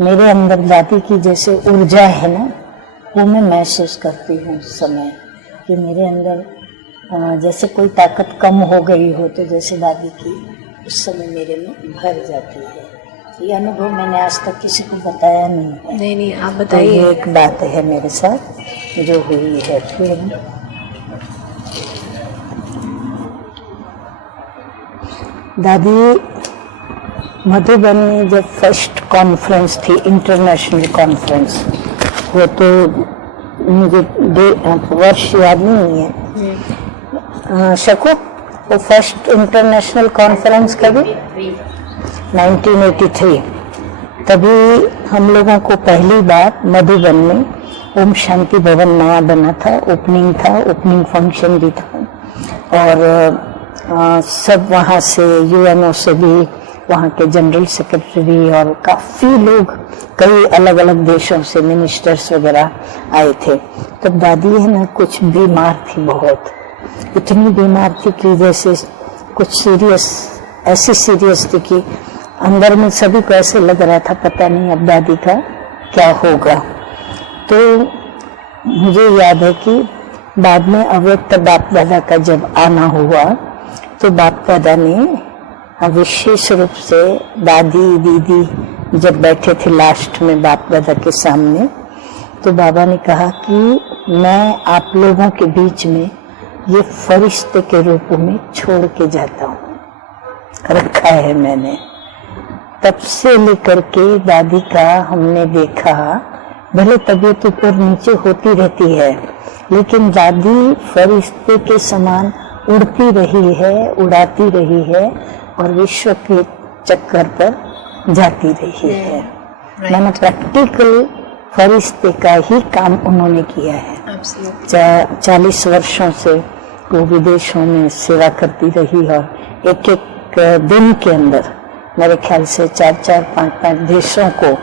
मेरे अंदर दादी की जैसे ऊर्जा है ना, वो मैं महसूस करती हूँ उस समय कि मेरे अंदर जैसे कोई ताकत कम हो गई हो, तो जैसे दादी की उस समय मेरे में भर जाती है। ये अनुभव मैंने आज तक किसी को बताया नहीं है। नहीं आप बताइए। तो ये एक बात है मेरे साथ जो हुई है। फिर दादी मधुबन में जब फर्स्ट कॉन्फ्रेंस थी, इंटरनेशनल कॉन्फ्रेंस, वो तो मुझे वर्ष याद नहीं है। शकु, वो फर्स्ट इंटरनेशनल कॉन्फ्रेंस कभी 1983, तभी हम लोगों को पहली बार मधुबन में ओम शांति भवन नया बना था, ओपनिंग था, ओपनिंग फंक्शन भी था, और सब वहाँ से यूएनओ से भी, वहाँ के जनरल सेक्रेटरी और काफी लोग कई अलग अलग देशों से मिनिस्टर्स वगैरह आए थे। तब दादी है ना कुछ बीमार थी, बहुत इतनी बीमार थी कि जैसे कुछ सीरियस, ऐसी सीरियस थी कि अंदर में सभी को ऐसे लग रहा था पता नहीं अब दादी का क्या होगा। तो मुझे याद है कि बाद में अव्यक्त बाप दादा का जब आना हुआ, तो बाप दादा ने विशेष रूप से दादी दीदी जब बैठे थे लास्ट में बाप दादा के सामने, तो बाबा ने कहा कि मैं आप लोगों के बीच में ये फरिश्ते के रूप में छोड़ के जाता हूँ, रखा है मैंने। तब से लेकर के दादी का हमने देखा, भले तबीयत ऊपर नीचे होती रहती है, लेकिन दादी फरिश्ते के समान उड़ती रही है, उड़ाती रही है और विश्व के चक्कर पर जाती रही है। मैंने प्रैक्टिकल फरिश्ते का ही काम उन्होंने किया है। 40 वर्षों से वो विदेशों में सेवा करती रही और एक एक दिन के अंदर मेरे ख्याल से 4-4, 5-5 देशों को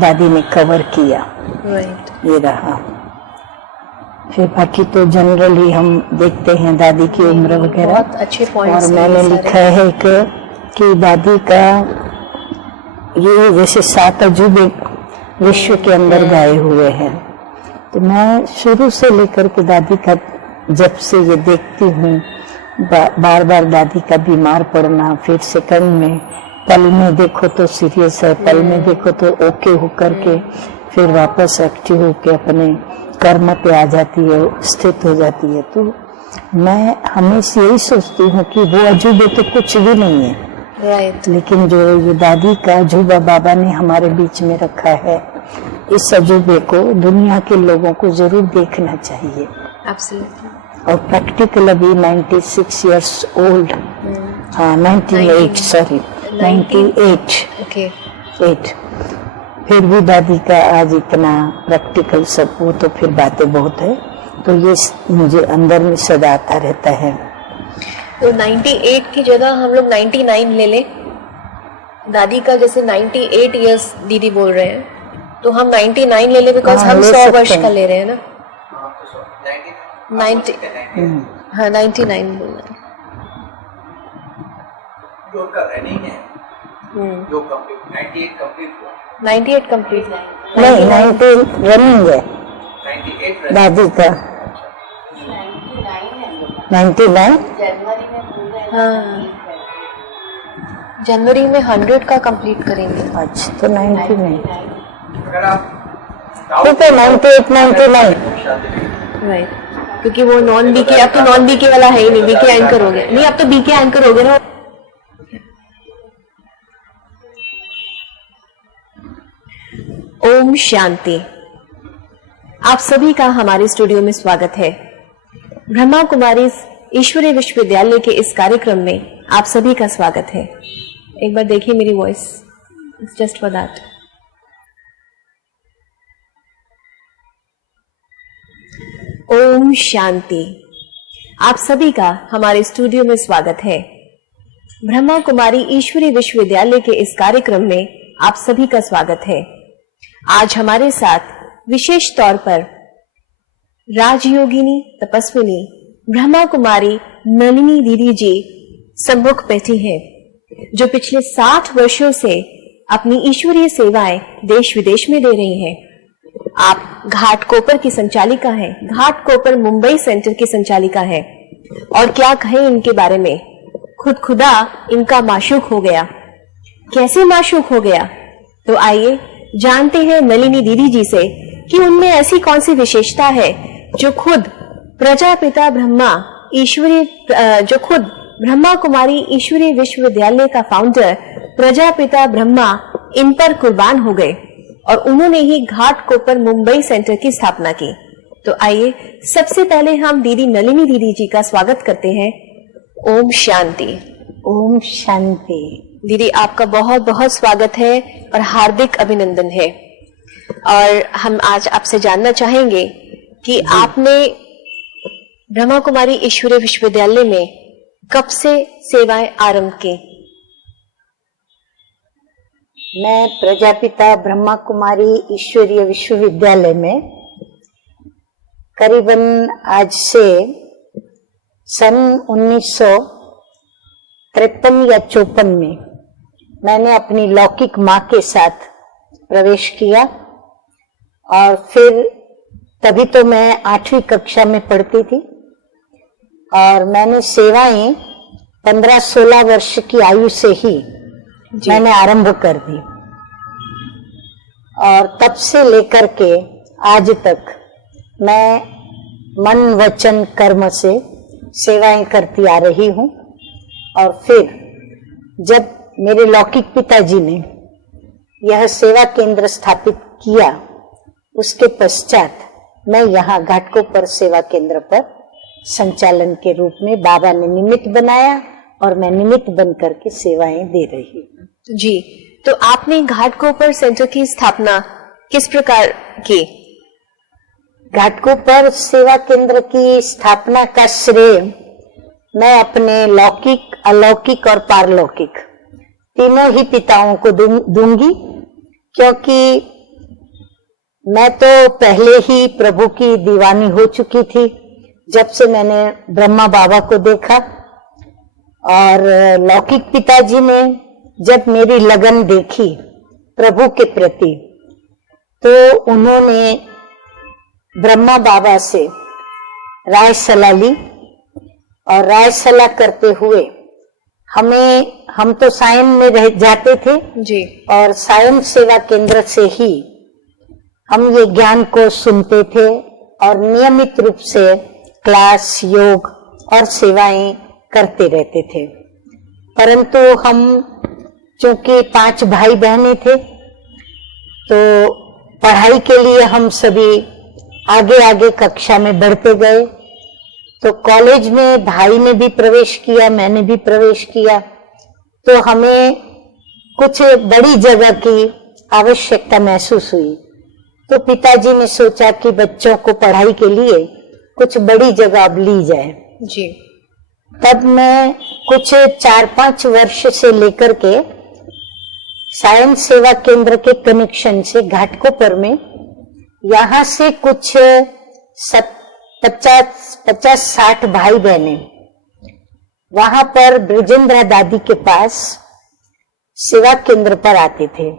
दादी ने कवर किया। ये रहा। फिर बाकी तो जनरली हम देखते हैं दादी की उम्र वगैरह, अच्छे पॉइंट्स। और मैंने लिखा है कि दादी का ये जैसे 7 अजूबे विश्व के अंदर गाए हुए हैं। तो मैं शुरू से लेकर के दादी का जब से ये देखती हूँ, बार बार दादी का बीमार पड़ना, फिर सेकंड में पल में देखो तो सीरियस है, पल में देखो तो ओके होकर के फिर वापस एक्टिव होके अपने कर्म पे आ जाती है, स्थित हो जाती है। तो मैं हमेशा यही सोचती हूँ कि वो अजूबे तो कुछ भी नहीं है, लेकिन जो ये दादी का अजूबा बाबा ने हमारे बीच में रखा है, इस अजूबे को दुनिया के लोगों को जरूर देखना चाहिए। और प्रैक्टिकल अभी 96 इयर्स ओल्ड, हाँ 98 फिर भी दादी का आज इतना प्रैक्टिकल सब, वो तो फिर बातें बहुत है। तो ये मुझे अंदर में सदा आता रहता है। तो 98 की जगह हम लोग 99 ले ले। दादी का जैसे 98 इयर्स दीदी बोल रहे हैं, तो हम 99 ले ले, बिकॉज हम 100 वर्ष का ले रहे हैं ना। 99 बोल रहे हैं। जो का रनिंग है, जो कंप्लीट 98 कंप्लीट हुआ। 98 कंप्लीट नहीं, 90 रनिंग है 98 दादी का। 99 हाँ, जनवरी में 100 का कंप्लीट करेंगे। अच्छा, तो 90 में अगर आप ठीक है, 98-99 राइट, क्योंकि वो नॉन बीके, अब तो नॉन बीके वाला है ही नहीं, बीके एंकर हो गया। नहीं, अब तो बीके एंकर हो गया ना। ओम शांति। आप सभी का हमारे स्टूडियो में स्वागत है। ब्रह्मा कुमारी ईश्वरीय विश्वविद्यालय के इस कार्यक्रम में आप सभी का स्वागत है। एक बार देखिए मेरी voice, just for that. Om Shanti. आप सभी का हमारे स्टूडियो में स्वागत है। ब्रह्मा कुमारी ईश्वरीय विश्वविद्यालय के इस कार्यक्रम में आप सभी का स्वागत है। आज हमारे साथ विशेष तौर पर राजयोगिनी तपस्विनी ब्रह्मा कुमारी नलिनी दीदी जी सम्मुख बैठी हैं, जो पिछले 60 वर्षों से अपनी ईश्वरीय सेवाएं देश विदेश में दे रही हैं। आप घाटकोपर की संचालिका हैं, घाटकोपर मुंबई सेंटर की संचालिका हैं। और क्या कहें इनके बारे में, खुदा इनका माशूक हो गया। कैसे माशूक हो गया? तो आइए जानते हैं नलिनी दीदी जी से कि उनमें ऐसी कौन सी विशेषता है जो खुद प्रजापिता ब्रह्मा ब्रह्मा कुमारी ईश्वरीय विश्वविद्यालय का फाउंडर प्रजापिता ब्रह्मा इन पर कुर्बान हो गए और उन्होंने ही घाटकोपर मुंबई सेंटर की स्थापना की। तो आइए सबसे पहले हम दीदी नलिनी दीदी जी का स्वागत करते हैं। ओम शांति। ओम शांति। दीदी आपका बहुत बहुत स्वागत है और हार्दिक अभिनंदन है। और हम आज आपसे जानना चाहेंगे कि आपने ब्रह्मा कुमारी ईश्वरीय विश्वविद्यालय में कब से सेवाएं आरंभ की? मैं प्रजापिता ब्रह्मा कुमारी ईश्वरीय विश्वविद्यालय में करीबन आज से सन 1953 या 54 में मैंने अपनी लौकिक माँ के साथ प्रवेश किया। और फिर तभी तो मैं 8वीं कक्षा में पढ़ती थी और मैंने सेवाएं 15-16 वर्ष की आयु से ही मैंने आरंभ कर दी। और तब से लेकर के आज तक मैं मन वचन कर्म से सेवाएं करती आ रही हूँ। और फिर जब मेरे लौकिक पिताजी ने यह सेवा केंद्र स्थापित किया, उसके पश्चात मैं यहाँ घाटकोपर सेवा केंद्र पर संचालन के रूप में बाबा ने निमित्त बनाया और मैं निमित्त बन करके सेवाएं दे रही हूँ। जी, तो आपने घाटकोपर सेंटर की स्थापना किस प्रकार की? घाटकोपर सेवा केंद्र की स्थापना का श्रेय मैं अपने लौकिक, अलौकिक और पारलौकिक तीनों ही पिताओं को दूंगी, क्योंकि मैं तो पहले ही प्रभु की दीवानी हो चुकी थी जब से मैंने ब्रह्मा बाबा को देखा। और लौकिक पिताजी ने जब मेरी लगन देखी प्रभु के प्रति, तो उन्होंने ब्रह्मा बाबा से राय सलाह ली। और राय सलाह करते हुए हम तो सायन में रह जाते थे जी, और सायन सेवा केंद्र से ही हम ये ज्ञान को सुनते थे और नियमित रूप से क्लास, योग और सेवाएं करते रहते थे। परंतु हम चूंकि 5 भाई बहनें थे, तो पढ़ाई के लिए हम सभी आगे आगे कक्षा में बढ़ते गए। तो कॉलेज में भाई ने भी प्रवेश किया, मैंने भी प्रवेश किया, तो हमें कुछ बड़ी जगह की आवश्यकता महसूस हुई। तो पिताजी ने सोचा कि बच्चों को पढ़ाई के लिए कुछ बड़ी जगह अब ली जाए। जी, तब मैं कुछ 4-5 वर्ष से लेकर के सायन सेवा केंद्र के कनेक्शन से घाटकोपर में यहाँ से कुछ 50-60 भाई बहने वहां पर ब्रजेंद्र दादी के पास सेवा केंद्र पर आते थे।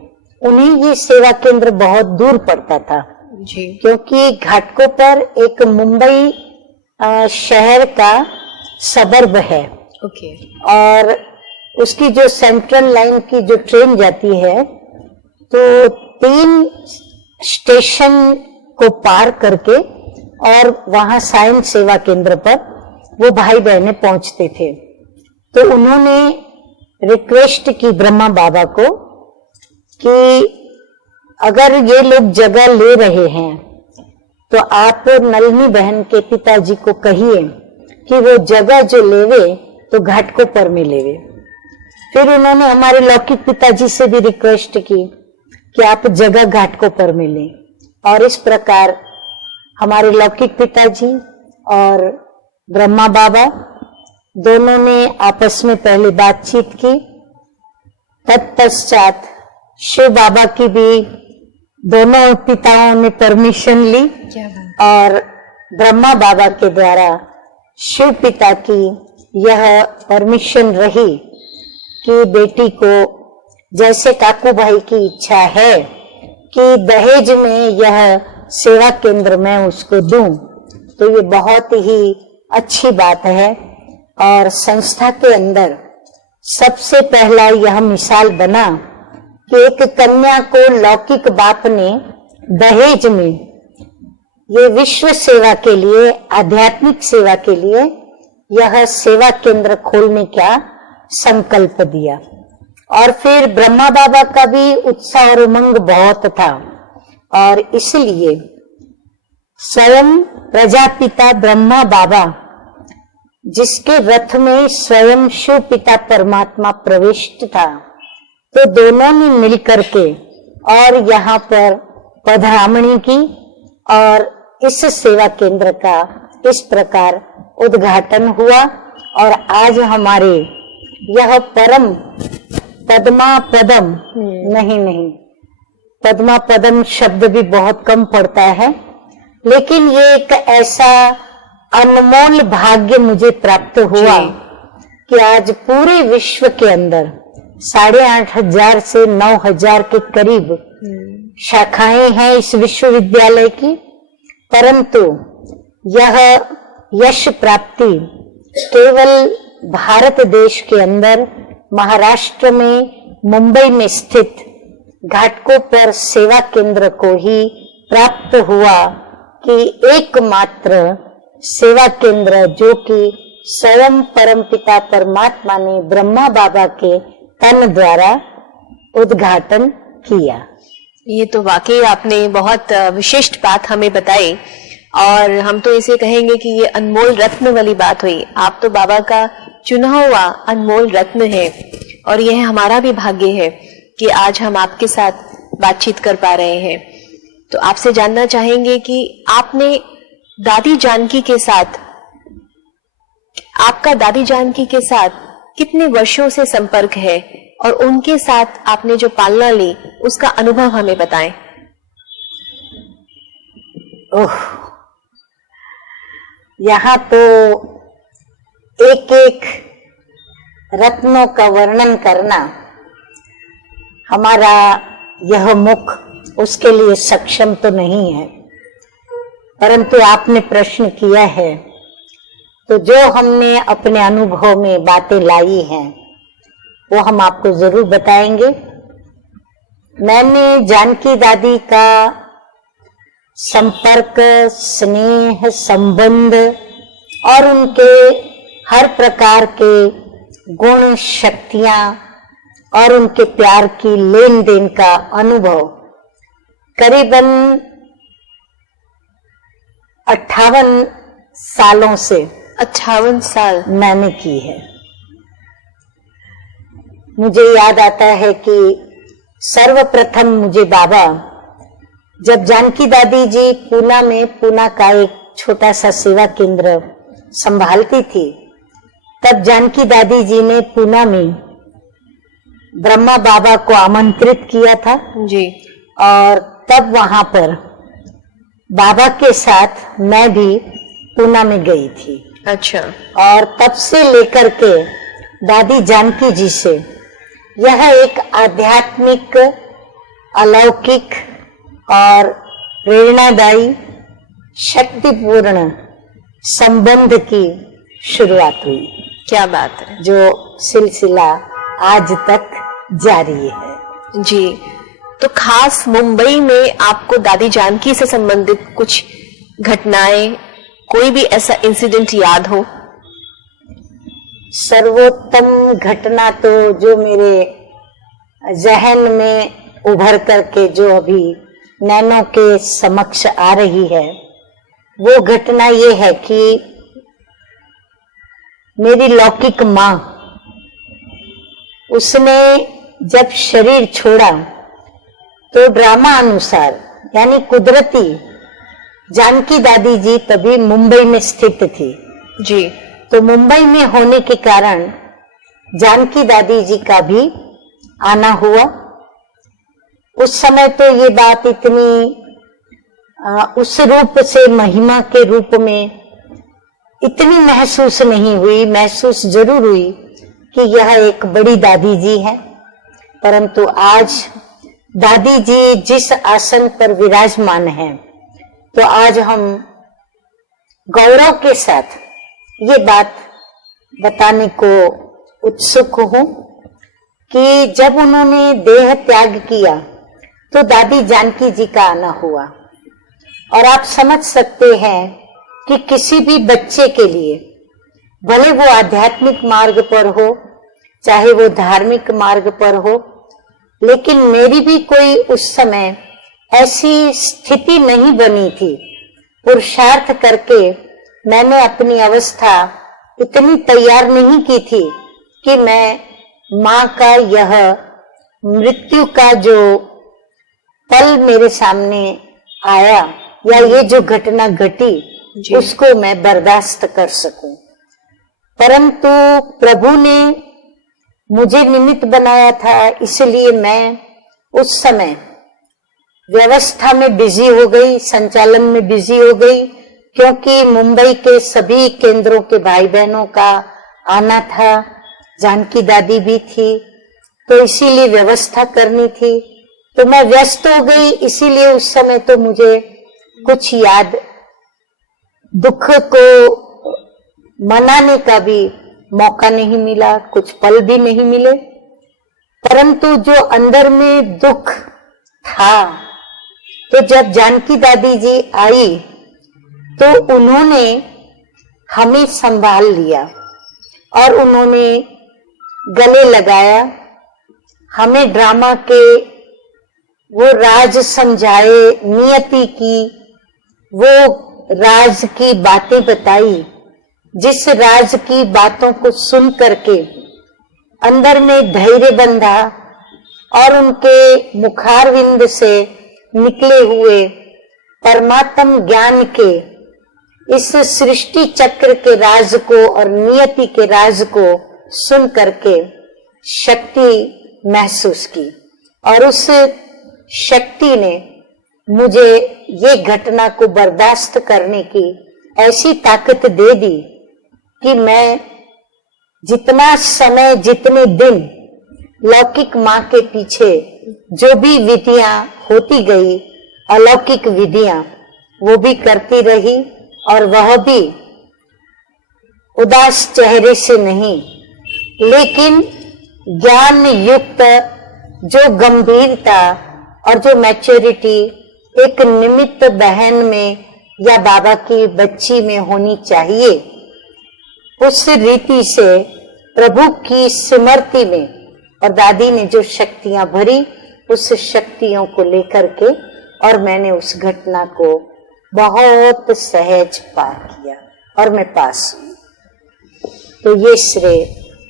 उन्हें ये सेवा केंद्र बहुत दूर पड़ता था जी, क्योंकि घाटकोपर एक मुंबई शहर का सबर्ब है। ओके। और उसकी जो सेंट्रल लाइन की जो ट्रेन जाती है, तो 3 स्टेशन को पार करके और वहां सायन सेवा केंद्र पर वो भाई बहनें पहुंचते थे। तो उन्होंने रिक्वेस्ट की ब्रह्मा बाबा को कि अगर ये लोग जगह ले रहे हैं तो आप नलिनी बहन के पिताजी को कहिए कि वो जगह जो लेवे तो घाटकोपर में लेवे। फिर उन्होंने हमारे लौकिक पिताजी से भी रिक्वेस्ट की कि आप जगह घाटकोपर में लें। और इस प्रकार हमारे लौकिक पिताजी और ब्रह्मा बाबा दोनों ने आपस में पहले बातचीत की। तत्पश्चात शिव बाबा की भी दोनों पिताओं ने परमिशन ली और ब्रह्मा बाबा के द्वारा शिव पिता की यह परमिशन रही कि बेटी को जैसे काकू भाई की इच्छा है कि दहेज में यह सेवा केंद्र मैं उसको दूं, तो ये बहुत ही अच्छी बात है। और संस्था के अंदर सबसे पहला यह मिसाल बना कि एक कन्या को लौकिक बाप ने दहेज में ये विश्व सेवा के लिए, आध्यात्मिक सेवा के लिए यह सेवा केंद्र खोलने का संकल्प दिया। और फिर ब्रह्मा बाबा का भी उत्साह और उमंग बहुत था, और इसलिए स्वयं प्रजापिता ब्रह्मा बाबा, जिसके रथ में स्वयं शिव पिता परमात्मा प्रविष्ट था, तो दोनों ने मिलकर के और यहाँ पर पधरामणी की और इस सेवा केंद्र का इस प्रकार उद्घाटन हुआ। और आज हमारे यह परम पद्मा पदम नहीं, पद्मा पदम शब्द भी बहुत कम पड़ता है, लेकिन ये एक ऐसा अनमोल भाग्य मुझे प्राप्त हुआ कि आज पूरे विश्व के अंदर 8,500 से 9,000 के करीब शाखाएं हैं इस विश्वविद्यालय की, परंतु यह यश प्राप्ति केवल भारत देश के अंदर महाराष्ट्र में मुंबई में स्थित घाटकोपर सेवा केंद्र को ही प्राप्त हुआ कि एकमात्र सेवा केंद्र जो कि स्वयं परमपिता परमात्मा ने ब्रह्मा बाबा के तन द्वारा उद्घाटन किया। ये तो वाकई आपने बहुत विशिष्ट बात हमें बताई, और हम तो इसे कहेंगे कि ये अनमोल रत्न वाली बात हुई। आप तो बाबा का चुना हुआ अनमोल रत्न है, और यह हमारा भी भाग्य है कि आज हम आपके साथ बातचीत कर पा रहे हैं। तो आपसे जानना चाहेंगे कि आपने दादी जानकी के साथ, आपका दादी जानकी के साथ कितने वर्षों से संपर्क है, और उनके साथ आपने जो पालना ली उसका अनुभव हमें बताएं। ओह, यहाँ तो एक एक रत्नों का वर्णन करना हमारा यह मुख उसके लिए सक्षम तो नहीं है, परंतु आपने प्रश्न किया है तो जो हमने अपने अनुभव में बातें लाई हैं वो हम आपको जरूर बताएंगे। मैंने जानकी दादी का संपर्क, स्नेह, संबंध और उनके हर प्रकार के गुण, शक्तियां और उनके प्यार की लेन देन का अनुभव करीबन 58 सालों से 58 साल मैंने की है। मुझे याद आता है कि सर्वप्रथम मुझे बाबा, जब जानकी दादी जी पूना में, पूना का एक छोटा सा सेवा केंद्र संभालती थी, तब जानकी दादी जी ने पूना में ब्रह्मा बाबा को आमंत्रित किया था जी, और तब वहां पर बाबा के साथ मैं भी पूना में गई थी। अच्छा। और तब से लेकर के दादी जानकी जी से यह एक आध्यात्मिक, अलौकिक और प्रेरणादायी, शक्तिपूर्ण संबंध की शुरुआत हुई। क्या बात है, जो सिलसिला आज तक जारी है। जी। तो खास मुंबई में आपको दादी जानकी से संबंधित कुछ घटनाएं, कोई भी ऐसा इंसिडेंट याद हो? सर्वोत्तम घटना तो जो मेरे जहन में उभर करके जो अभी नैनों के समक्ष आ रही है, वो घटना ये है कि मेरी लौकिक माँ, उसने जब शरीर छोड़ा तो ड्रामा अनुसार, यानी कुदरती, जानकी दादी जी तभी मुंबई में स्थित थी जी। तो मुंबई में होने के कारण जानकी दादी जी का भी आना हुआ। उस समय तो ये बात इतनी उस रूप से, महिमा के रूप में इतनी महसूस नहीं हुई। महसूस जरूर हुई कि यह एक बड़ी दादी जी है, परंतु आज दादी जी जिस आसन पर विराजमान हैं, तो आज हम गौरव के साथ ये बात बताने को उत्सुक हूं कि जब उन्होंने देह त्याग किया तो दादी जानकी जी का आना हुआ। और आप समझ सकते हैं कि किसी भी बच्चे के लिए, भले वो आध्यात्मिक मार्ग पर हो चाहे वो धार्मिक मार्ग पर हो, लेकिन मेरी भी कोई उस समय ऐसी स्थिति नहीं बनी थी। पुरुषार्थ करके मैंने अपनी अवस्था इतनी तैयार नहीं की थी कि मैं माँ का यह मृत्यु का जो पल मेरे सामने आया या ये जो घटना घटी उसको मैं बर्दाश्त कर सकूं। परंतु प्रभु ने मुझे निमित्त बनाया था, इसलिए मैं उस समय व्यवस्था में बिजी हो गई, संचालन में बिजी हो गई, क्योंकि मुंबई के सभी केंद्रों के भाई बहनों का आना था, जानकी दादी भी थी, तो इसीलिए व्यवस्था करनी थी। तो मैं व्यस्त हो गई, इसीलिए उस समय तो मुझे कुछ याद, दुख को मनाने का भी मौका नहीं मिला, कुछ पल भी नहीं मिले। परंतु जो अंदर में दुख था, तो जब जानकी दादी जी आई तो उन्होंने हमें संभाल लिया और उन्होंने गले लगाया, हमें ड्रामा के वो राज समझाए, नियति की वो राज की बातें बताई, जिस राज की बातों को सुन करके अंदर में धैर्य बंधा और उनके मुखारविंद से निकले हुए परमात्म ज्ञान के इस सृष्टि चक्र के राज को और नियति के राज को सुन करके शक्ति महसूस की। और उस शक्ति ने मुझे ये घटना को बर्दाश्त करने की ऐसी ताकत दे दी कि मैं जितना समय, जितने दिन लौकिक माँ के पीछे जो भी विधियां होती गई, अलौकिक विधियां, वो भी करती रही, और वह भी उदास चेहरे से नहीं, लेकिन ज्ञान युक्त जो गंभीरता और जो मैच्योरिटी एक निमित्त बहन में या बाबा की बच्ची में होनी चाहिए, उस रीति से प्रभु की स्मृति में और दादी ने जो शक्तियां भरी, उस शक्तियों को लेकर के, और मैंने उस घटना को बहुत सहज पार किया और मैं पास हुई। तो ये श्रेय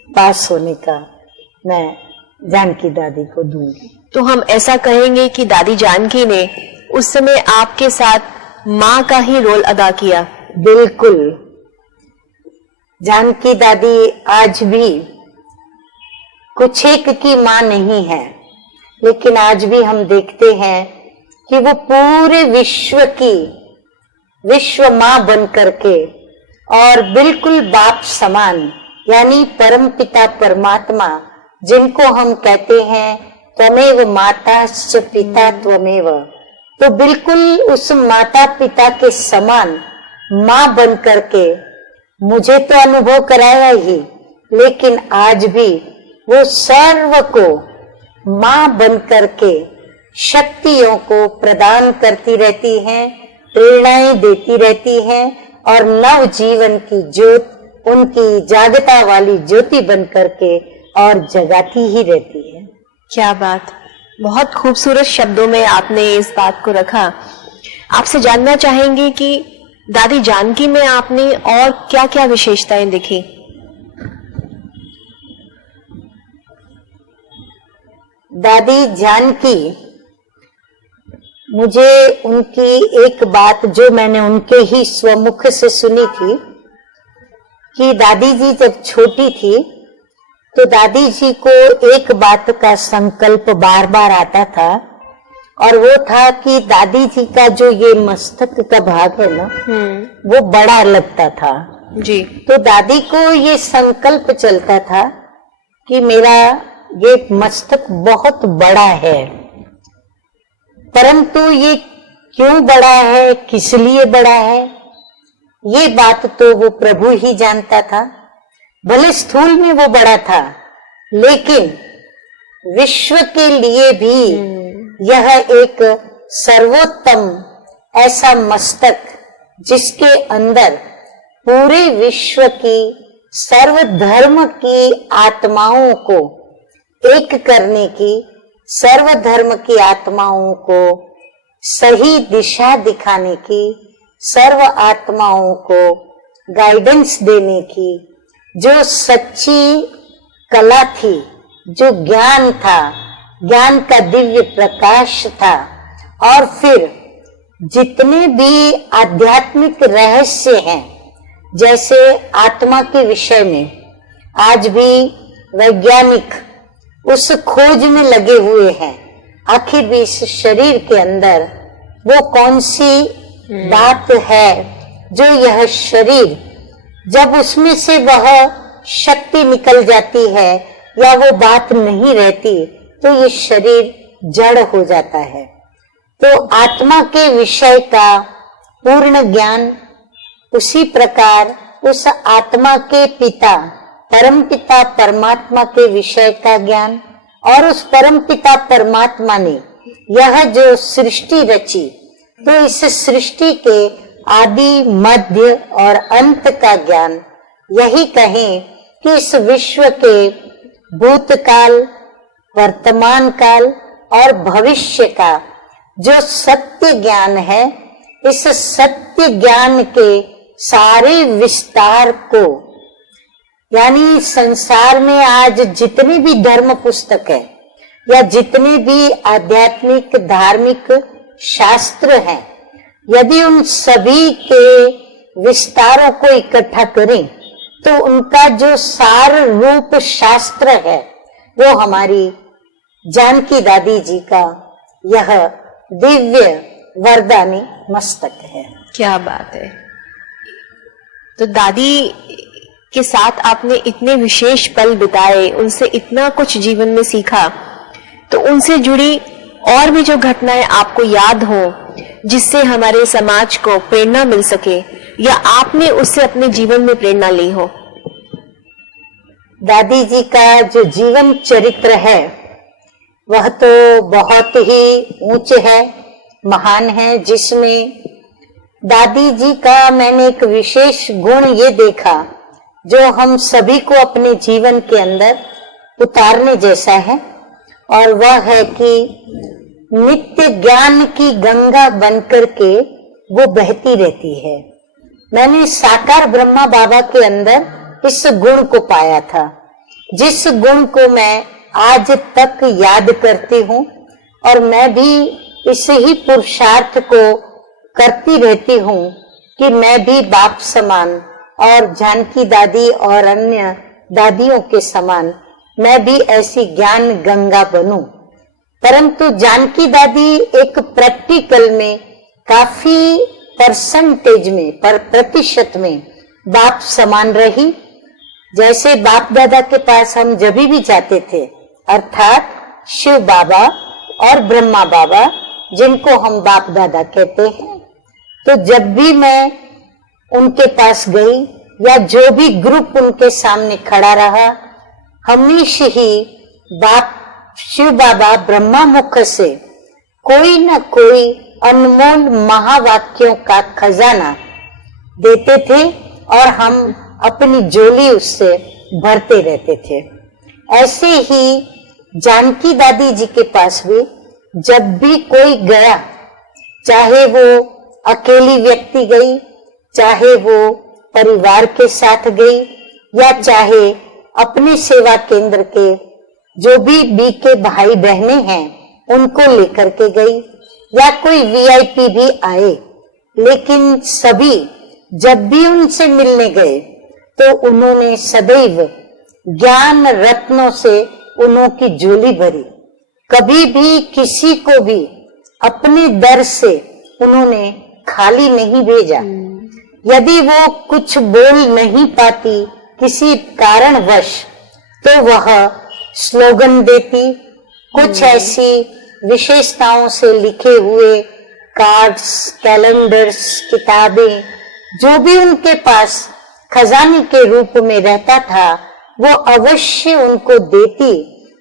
पास होने का मैं जानकी दादी को दूंगी। तो हम ऐसा कहेंगे कि दादी जानकी ने उस समय आपके साथ माँ का ही रोल अदा किया। बिल्कुल, जानकी दादी आज भी कुछ एक की माँ नहीं है, लेकिन आज भी हम देखते हैं कि वो पूरे विश्व की विश्व माँ बन करके और बिल्कुल बाप समान, यानी परम पिता परमात्मा, जिनको हम कहते हैं त्वमेव माताश्च पिता त्वमेव, तो बिल्कुल उस माता पिता के समान माँ बन करके मुझे तो अनुभव कराया ही, लेकिन आज भी वो सर्व को माँ बन करके शक्तियों को प्रदान करती रहती हैं, प्रेरणाएं देती रहती हैं, और नव जीवन की ज्योत उनकी जागता वाली ज्योति बन करके और जगाती ही रहती है। क्या बात, बहुत खूबसूरत शब्दों में आपने इस बात को रखा। आपसे जानना चाहेंगे कि दादी जानकी में आपने और क्या क्या विशेषताएं देखी? दादी जानकी, मुझे उनकी एक बात जो मैंने उनके ही स्वमुख से सुनी थी कि दादी जी जब छोटी थी तो दादी जी को एक बात का संकल्प बार बार आता था, और वो था कि दादी जी का जो ये मस्तक का भाग है ना, वो बड़ा लगता था जी। तो दादी को ये संकल्प चलता था कि मेरा ये मस्तक बहुत बड़ा है, परंतु ये क्यों बड़ा है, किस लिए बड़ा है, ये बात तो वो प्रभु ही जानता था। भले स्थूल में वो बड़ा था, लेकिन विश्व के लिए भी यह एक सर्वोत्तम ऐसा मस्तक, जिसके अंदर पूरे विश्व की सर्व धर्म की आत्माओं को एक करने की, सर्व धर्म की आत्माओं को सही दिशा दिखाने की, सर्व आत्माओं को गाइडेंस देने की जो सच्ची कला थी, जो ज्ञान था, ज्ञान का दिव्य प्रकाश था, और फिर जितने भी आध्यात्मिक रहस्य हैं, जैसे आत्मा के विषय में आज भी वैज्ञानिक उस खोज में लगे हुए हैं, आखिर भी इस शरीर के अंदर वो कौन सी बात है जो यह शरीर, जब उसमें से वह शक्ति निकल जाती है या वो बात नहीं रहती, तो ये शरीर जड़ हो जाता है। तो आत्मा के विषय का पूर्ण ज्ञान, उसी प्रकार उस आत्मा के पिता परम पिता परमात्मा के विषय का ज्ञान, और उस परम पिता परमात्मा ने यह जो सृष्टि रची, तो इस सृष्टि के आदि मध्य और अंत का ज्ञान, यही कहें कि इस विश्व के भूतकाल, वर्तमान काल और भविष्य का जो सत्य ज्ञान है, इस सत्य ज्ञान के सारे विस्तार को, यानी संसार में आज जितने भी धर्म पुस्तक है या जितने भी आध्यात्मिक धार्मिक शास्त्र हैं, यदि उन सभी के विस्तारों को इकट्ठा करें तो उनका जो सार रूप शास्त्र है, वो हमारी जानकी दादी जी का यह दिव्य वरदानी मस्तक है। क्या बात है। तो दादी के साथ आपने इतने विशेष पल बिताए, उनसे इतना कुछ जीवन में सीखा, तो उनसे जुड़ी और भी जो घटनाएं आपको याद हो, जिससे हमारे समाज को प्रेरणा मिल सके, या आपने उससे अपने जीवन में प्रेरणा ली हो? दादी जी का जो जीवन चरित्र है वह तो बहुत ही ऊंचे है, महान है, जिसमें दादी जी का मैंने एक विशेष गुण ये देखा जो हम सभी को अपने जीवन के अंदर उतारने जैसा है, और वह है कि नित्य ज्ञान की गंगा बनकर के वो बहती रहती है। मैंने साकार ब्रह्मा बाबा के अंदर इस गुण को पाया था, जिस गुण को मैं आज तक याद करती हूँ, और मैं भी इस ही पुरुषार्थ को करती रहती हूँ कि मैं भी बाप समान और जानकी दादी और अन्य दादियों के समान मैं भी ऐसी ज्ञान गंगा बनूं। परंतु जानकी दादी एक प्रैक्टिकल में काफी परसेंटेज में, प्रतिशत में बाप समान रही। जैसे बाप दादा के पास हम जब भी जाते थे, अर्थात शिव बाबा और ब्रह्मा बाबा, जिनको हम बाप दादा कहते हैं, तो जब भी मैं उनके पास गई या जो भी ग्रुप उनके सामने खड़ा रहा, हमेशा ही बाप शिव बाबा ब्रह्मा मुख से कोई न कोई अनमोल महावाक्यों का खजाना देते थे, और हम अपनी झोली उससे भरते रहते थे। ऐसे ही जानकी दादी जी के पास भी जब भी कोई गया, चाहे वो अकेली व्यक्ति गई, चाहे वो परिवार के साथ गई, या चाहे अपने सेवा केंद्र के जो भी बीके भाई बहने हैं उनको लेकर के गई, या कोई वीआईपी भी आए, लेकिन सभी जब भी उनसे मिलने गए तो उन्होंने सदैव ज्ञान रत्नों से उनकी झोली भरी। कभी भी किसी को भी अपने दर से उन्होंने खाली नहीं भेजा। यदि वो कुछ बोल नहीं पाती किसी कारणवश, तो वह स्लोगन देती, कुछ ऐसी विशेषताओं से लिखे हुए कार्ड्स, कैलेंडर्स, किताबें जो भी उनके पास खजाने के रूप में रहता था वो अवश्य उनको देती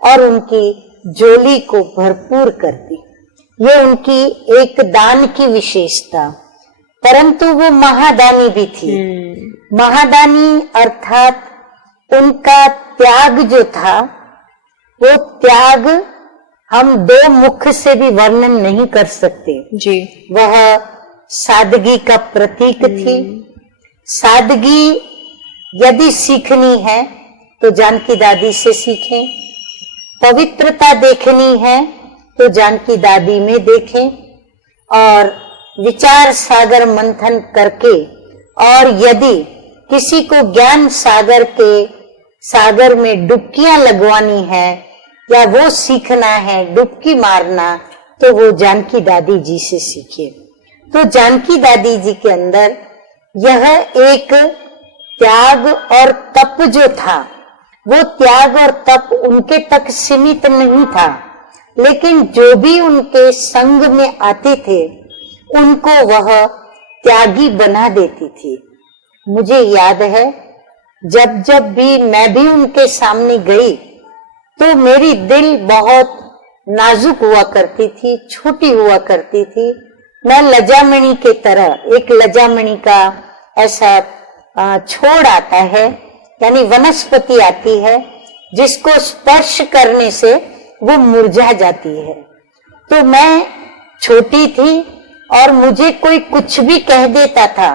और उनकी झोली को भरपूर करती। ये उनकी एक दान की विशेषता। परंतु वो महादानी भी थी। महादानी अर्थात उनका त्याग जो था, वो त्याग हम दो मुख से भी वर्णन नहीं कर सकते जी। वह सादगी का प्रतीक थी। सादगी यदि सीखनी है तो जानकी दादी से सीखें, पवित्रता देखनी है तो जानकी दादी में देखें, और विचार सागर मंथन करके, और यदि किसी को ज्ञान सागर के सागर में डुबकियां लगवानी है या वो सीखना है डुबकी मारना, तो वो जानकी दादी जी से सीखे। तो जानकी दादी जी के अंदर यह एक त्याग और तप जो था, वो त्याग और तप उनके तक सीमित नहीं था, लेकिन जो भी उनके संग में आते थे उनको वह त्यागी बना देती थी। मुझे याद है जब जब भी मैं भी उनके सामने गई तो मेरी दिल बहुत नाजुक हुआ करती थी, छोटी हुआ करती थी। मैं लजामणि के तरह, एक लजामणि का ऐसा छोड़ आता है, यानी वनस्पति आती है जिसको स्पर्श करने से वो मुरझा जाती है। तो मैं छोटी थी और मुझे कोई कुछ भी कह देता था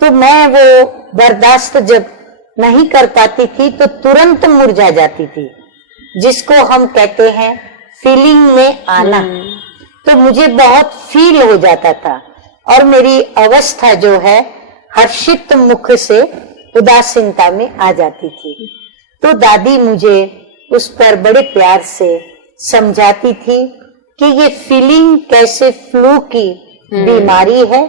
तो मैं वो बर्दाश्त जब नहीं कर पाती थी तो तुरंत मुरझा जाती थी, जिसको हम कहते हैं फीलिंग में आना। तो मुझे बहुत फील हो जाता था और मेरी अवस्था जो है हर्षित मुख से उदासीनता में आ जाती थी। तो दादी मुझे उस पर बड़े प्यार से समझाती थी कि ये फीलिंग कैसे फ्लू की बीमारी है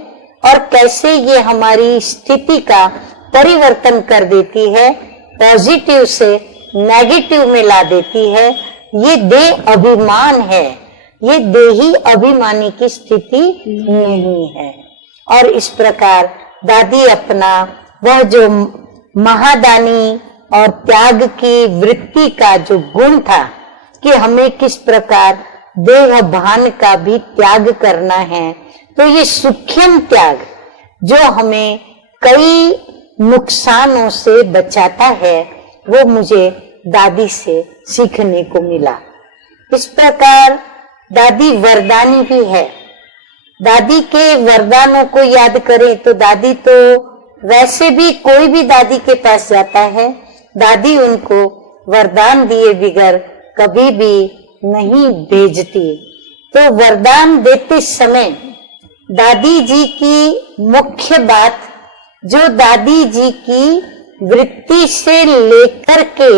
और कैसे ये हमारी स्थिति का परिवर्तन कर देती है, पॉजिटिव से नेगेटिव में ला देती है। ये देह अभिमान है, ये देही अभिमानी की स्थिति नहीं है। और इस प्रकार दादी अपना वह जो महादानी और त्याग की वृत्ति का जो गुण था कि हमें किस प्रकार देह भान का भी त्याग करना है, तो ये सूक्ष्म त्याग जो हमें कई नुकसानों से बचाता है, वो मुझे दादी से सीखने को मिला। इस प्रकार दादी वरदानी भी है। दादी के वरदानों को याद करें तो दादी तो वैसे भी कोई भी दादी के पास जाता है, दादी उनको वरदान दिए बिगर कभी भी नहीं भेजती। तो वरदान देते समय दादी जी की मुख्य बात, जो दादी जी की वृत्ति से लेकर के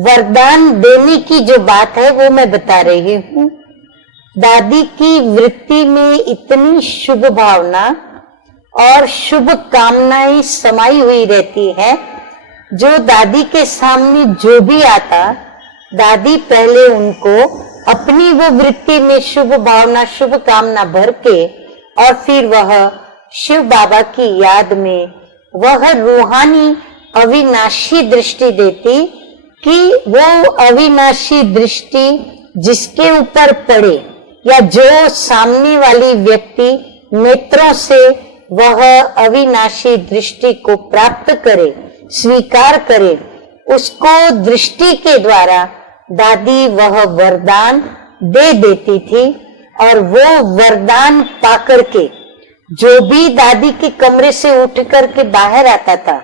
वरदान देने की जो बात है वो मैं बता रही हूँ। दादी की वृत्ति में इतनी शुभ भावना और शुभ कामनाएं समाई हुई रहती है, जो दादी के सामने जो भी आता, दादी पहले उनको अपनी वो वृत्ति में शुभ भावना शुभ कामना भर के और फिर वह शिव बाबा की याद में वह रूहानी अविनाशी दृष्टि देती कि वो अविनाशी दृष्टि जिसके ऊपर पड़े या जो सामने वाली व्यक्ति नेत्रों से वह अविनाशी दृष्टि को प्राप्त करे, स्वीकार करे, उसको दृष्टि के द्वारा दादी वह वरदान दे देती थी। और वो वरदान पाकर के जो भी दादी के कमरे से उठ करके बाहर आता था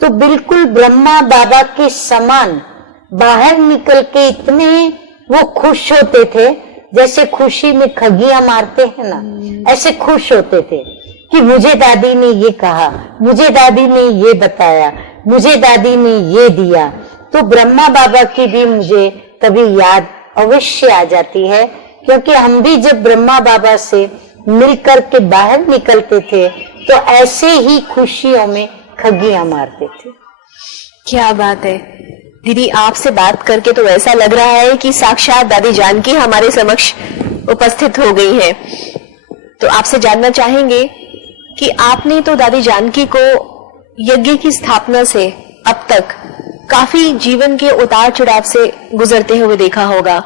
तो बिल्कुल ब्रह्मा बाबा के समान बाहर निकल के इतने वो खुश होते थे, जैसे खुशी में खगियां मारते हैं ना, ऐसे खुश होते थे कि मुझे दादी ने ये कहा, मुझे दादी ने ये बताया, मुझे दादी ने ये दिया। तो ब्रह्मा बाबा की भी मुझे कभी याद अवश्य आ जाती है, क्योंकि हम भी जब ब्रह्मा बाबा से मिलकर के बाहर निकलते थे तो ऐसे ही खुशियों में खगियां मारते थे। क्या बात है। दीदी, आपसे बात करके तो ऐसा लग रहा है कि साक्षात दादी जानकी हमारे समक्ष उपस्थित हो गई है। तो आपसे जानना चाहेंगे कि आपने तो दादी जानकी को यज्ञ की स्थापना से अब तक काफी जीवन के उतार चढ़ाव से गुजरते हुए देखा होगा,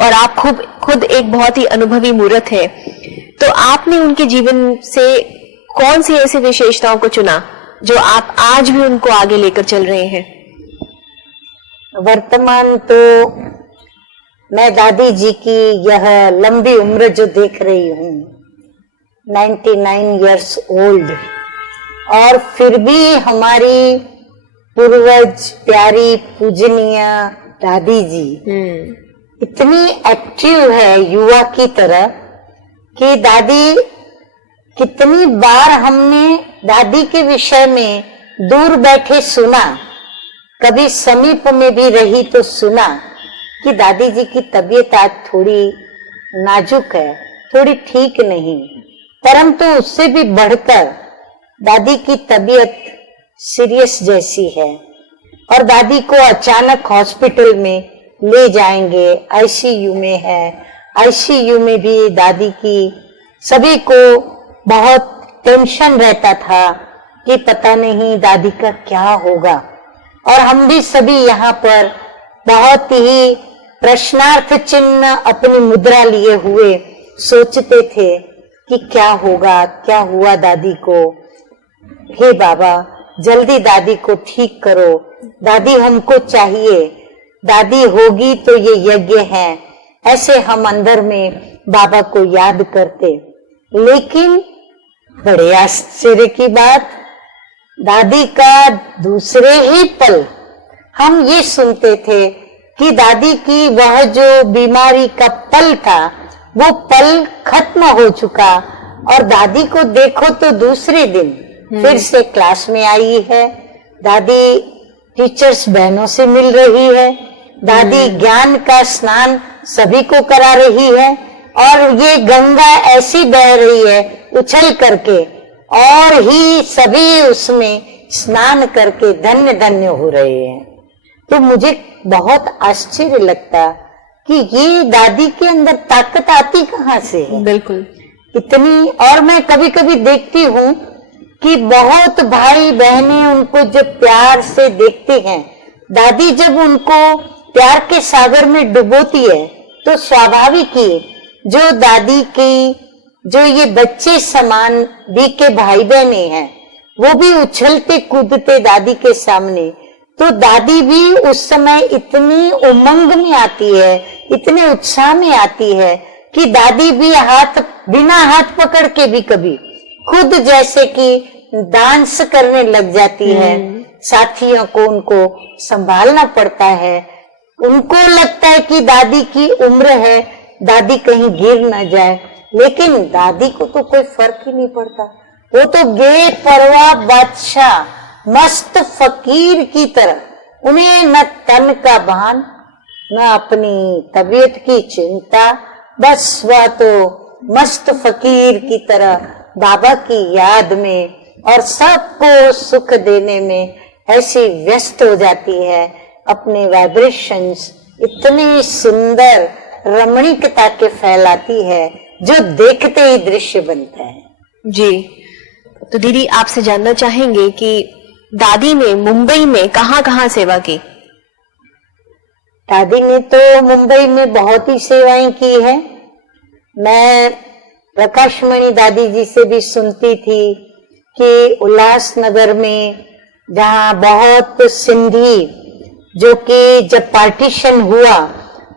और आप खुद एक बहुत ही अनुभवी मूर्त है। तो आपने उनके जीवन से कौन सी ऐसी विशेषताओं को चुना जो आप आज भी उनको आगे लेकर चल रहे हैं? वर्तमान तो मैं दादी जी की यह लंबी उम्र जो देख रही हूँ, 99 इयर्स ओल्ड, और फिर भी हमारी पूर्वज प्यारी पूजनीय दादी जी इतनी एक्टिव है युवा की तरह कि दादी कितनी बार हमने दादी के विषय में दूर बैठे सुना, कभी समीप में भी रही तो सुना कि दादी जी की तबीयत आज थोड़ी नाजुक है, थोड़ी ठीक नहीं, परंतु उससे भी बढ़कर दादी की तबीयत सीरियस जैसी है और दादी को अचानक हॉस्पिटल में ले जाएंगे, आईसीयू में है। आईसीयू में भी दादी की सभी को बहुत टेंशन रहता था कि पता नहीं दादी का क्या होगा, और हम भी सभी यहाँ पर बहुत ही प्रश्नार्थ चिन्ह अपनी मुद्रा लिए हुए सोचते थे कि क्या होगा, क्या हुआ दादी को। हे बाबा, जल्दी दादी को ठीक करो, दादी हमको चाहिए, दादी होगी तो ये यज्ञ है, ऐसे हम अंदर में बाबा को याद करते। लेकिन बड़े आश्चर्य की बात, दादी का दूसरे ही पल हम ये सुनते थे कि दादी की वह जो बीमारी का पल था वो पल खत्म हो चुका, और दादी को देखो तो दूसरे दिन फिर से क्लास में आई है, दादी टीचर्स बहनों से मिल रही है, दादी ज्ञान का स्नान सभी को करा रही है, और ये गंगा ऐसी बह रही है उछल करके, और ही सभी उसमें स्नान करके धन्य धन्य हो रहे हैं। तो मुझे बहुत आश्चर्य लगता कि ये दादी के अंदर ताकत आती कहाँ से है। बिल्कुल इतनी, और मैं कभी कभी देखती हूँ कि बहुत भाई बहनें उनको जब प्यार से देखते हैं, दादी जब उनको प्यार के सागर में डुबोती है तो स्वाभाविक ही जो दादी की जो ये बच्चे समान भी के भाई बहने हैं वो भी उछलते कूदते दादी के सामने, तो दादी भी उस समय इतनी उमंग में आती है, इतने उत्साह में आती है कि दादी भी बिना हाथ पकड़ के भी कभी खुद जैसे कि डांस करने लग जाती है। साथियों को उनको संभालना पड़ता है, उनको लगता है कि दादी की उम्र है, दादी कहीं गिर ना जाए, लेकिन दादी को तो कोई फर्क ही नहीं पड़ता। वो तो बेपरवाह बादशाह मस्त फकीर की तरह, उन्हें न तन का भान न अपनी तबीयत की चिंता, बस वह तो मस्त फकीर की तरह बाबा की याद में और सबको सुख देने में ऐसी व्यस्त हो जाती है। अपने वाइब्रेशंस इतनी सुंदर रमणीकता के फैलाती है जो देखते ही दृश्य बनता है। जी, तो दीदी आपसे जानना चाहेंगे कि दादी ने मुंबई में कहाँ सेवा की? दादी ने तो मुंबई में बहुत ही सेवाएं की है। मैं प्रकाशमणि दादी जी से भी सुनती थी कि उल्लासनगर में जहाँ बहुत सिंधी, जो कि जब पार्टीशन हुआ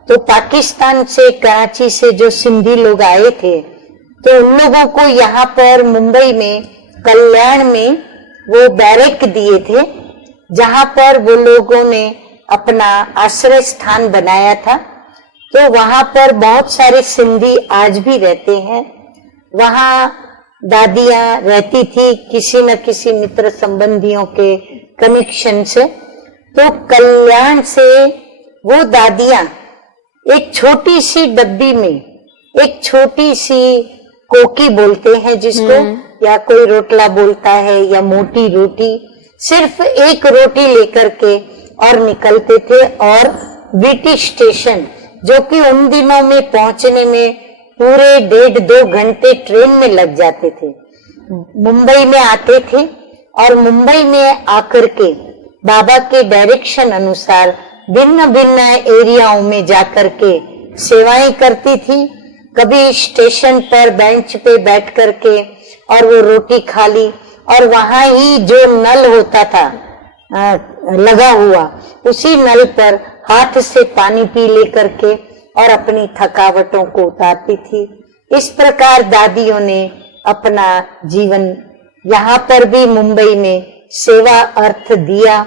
तो पाकिस्तान से, कराची से जो सिंधी लोग आए थे, तो उन लोगों को यहाँ पर मुंबई में कल्याण में वो बैरक दिए थे, जहाँ पर वो लोगों ने अपना आश्रय स्थान बनाया था। तो वहां पर बहुत सारे सिंधी आज भी रहते हैं। वहां दादियां रहती थी किसी न किसी मित्र संबंधियों के कनेक्शन से। तो कल्याण से वो दादियां एक छोटी सी डब्बी में, एक छोटी सी कोकी बोलते हैं जिसको, या कोई रोटला बोलता है, या मोटी रोटी, सिर्फ एक रोटी लेकर के और निकलते थे, और वीटी स्टेशन, जो कि उन दिनों में पहुंचने में पूरे 1.5-2 घंटे ट्रेन में लग जाते थे, मुंबई में आते थे और मुंबई में आकर के बाबा के डायरेक्शन अनुसार भिन्न भिन्न एरियाओं में जाकर के सेवाएं करती थी। कभी स्टेशन पर बेंच पे बैठ करके और वो रोटी खा ली, और वहां ही जो नल होता था लगा हुआ, उसी नल पर हाथ से पानी पी लेकर के और अपनी थकावटों को उतारती थी। इस प्रकार दादियों ने अपना जीवन यहाँ पर भी मुंबई में सेवा अर्थ दिया,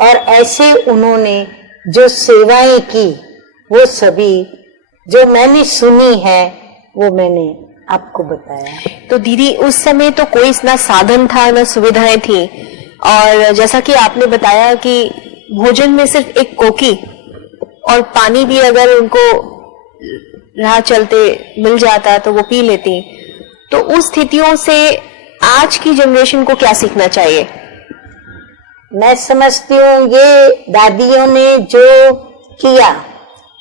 और ऐसे उन्होंने जो सेवाएं की वो सभी जो मैंने सुनी है वो मैंने आपको बताया। तो दीदी उस समय तो कोई ना साधन था ना सुविधाएं थी, और जैसा कि आपने बताया कि भोजन में सिर्फ एक कोकी और पानी भी अगर उनको राह चलते मिल जाता तो वो पी लेती। तो उस स्थितियों से आज की जनरेशन को क्या सीखना चाहिए? मैं समझती हूँ ये दादियों ने जो किया,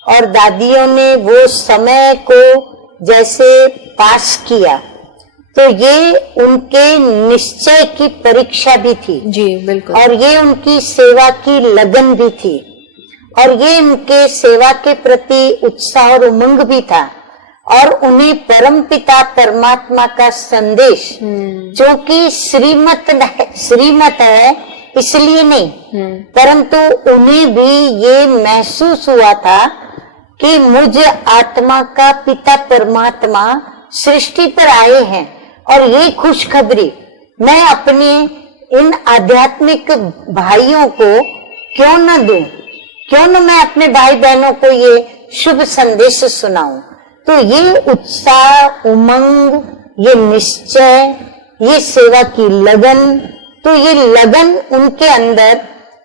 और दादियों ने वो समय को जैसे पास किया, तो ये उनके निश्चय की परीक्षा भी थी। जी बिल्कुल। और ये उनकी सेवा की लगन भी थी, और ये उनके सेवा के प्रति उत्साह और उमंग भी था, और उन्हें परमपिता परमात्मा का संदेश, जो कि श्रीमत है इसलिए नहीं, परंतु उन्हें भी ये महसूस हुआ था कि मुझ आत्मा का पिता परमात्मा सृष्टि पर आए हैं, और ये खुशखबरी मैं अपने इन आध्यात्मिक भाइयों को क्यों न दूं, क्यों न मैं अपने भाई बहनों को ये शुभ संदेश सुनाऊं। तो ये उत्साह, उमंग, ये निश्चय, ये सेवा की लगन, तो ये लगन उनके अंदर